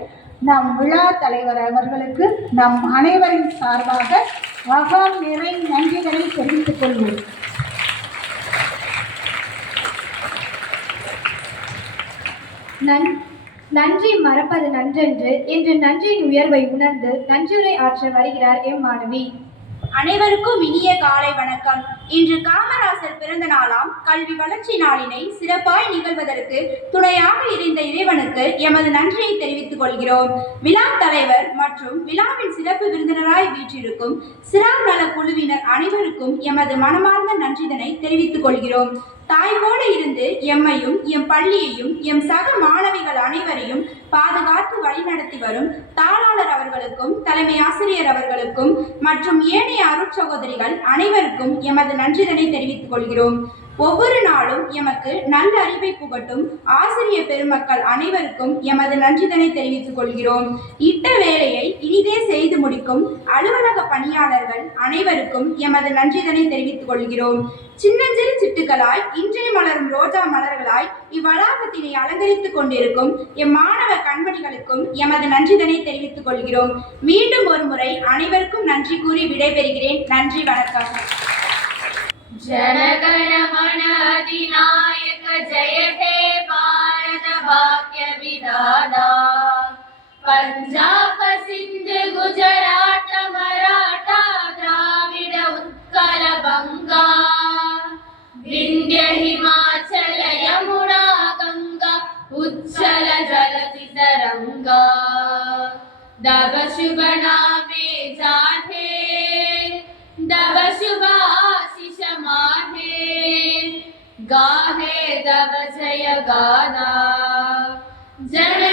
நம் விழா தலைவர் அவர்களுக்கு நம் அனைவரின் சார்பாக அகம் நிறை நன்றிகளை தெரிவித்துக் கொள்வோம். நன்றி மறப்பது நன்றென்று என்று நன்றியின் உயர்வை உணர்ந்து நன்றியுரை ஆற்ற வருகிறார் எம் மாணவி. அனைவருக்கும் இனிய காலை வணக்கம். இன்று காமராசர் பிறந்த நாளாம் கல்வி வளர்ச்சி நாளினை சிறப்பாய் நிகழ்வதற்கு துணையாக இருந்த இறைவனுக்கு எமது நன்றியை தெரிவித்துக் கொள்கிறோம். விழா தலைவர் மற்றும் விழாவில் சிறப்பு விருந்தினராய் வீற்றிருக்கும் சிறார் நல குழுவினர் அனைவருக்கும் எமது மனமார்ந்த நன்றிதனை தெரிவித்துக் கொள்கிறோம். தாய்வோடு இருந்து எம்மையும் எம் பள்ளியையும் எம் சக மாணவிகள் அனைவரையும் பாதுகாத்து வழிநடத்தி வரும் தாளாளர் அவர்களுக்கும் தலைமை ஆசிரியர் அவர்களுக்கும் மற்றும் ஏனைய அருட்சகோதரிகள் அனைவருக்கும் எமது நன்றிதனை தெரிவித்துக் கொள்கிறோம். ஒவ்வொரு நாளும் எமக்கு நல்ல அறிவை புகட்டும் ஆசிரியர் பெருமக்கள் அனைவருக்கும் எமது நன்றிதனை தெரிவித்துக் கொள்கிறோம். இட்ட வேலையை இனிதே செய்து முடிக்கும் அலுவலக பணியாளர்கள் அனைவருக்கும் எமது நன்றிதனை தெரிவித்துக் கொள்கிறோம். சின்னஞ்சிறு சிட்டுகளாய் இன்றைய மலரும் ரோஜா மலர்களாய் இவ்வளாகத்தினை அலங்கரித்துக் கொண்டிருக்கும் எம் மாணவ கண்மணிகளுக்கும் எமது நன்றிதனை தெரிவித்துக் கொள்கிறோம். மீண்டும் ஒரு முறை அனைவருக்கும் நன்றி கூறி விடைபெறுகிறேன். நன்றி, வணக்கம். जनगण मन अधिनायक जय हे भारत भाग्य विधाता पंजाब सिंध गुजरात मराठा द्राविड उत्कल बंगा विंध्य हिमाचल यमुना गंगा उच्चल जलधि तरंगा दब शुभ नामे जाहे दब शुभ आशीष माहे गाहे दब जय गाना जन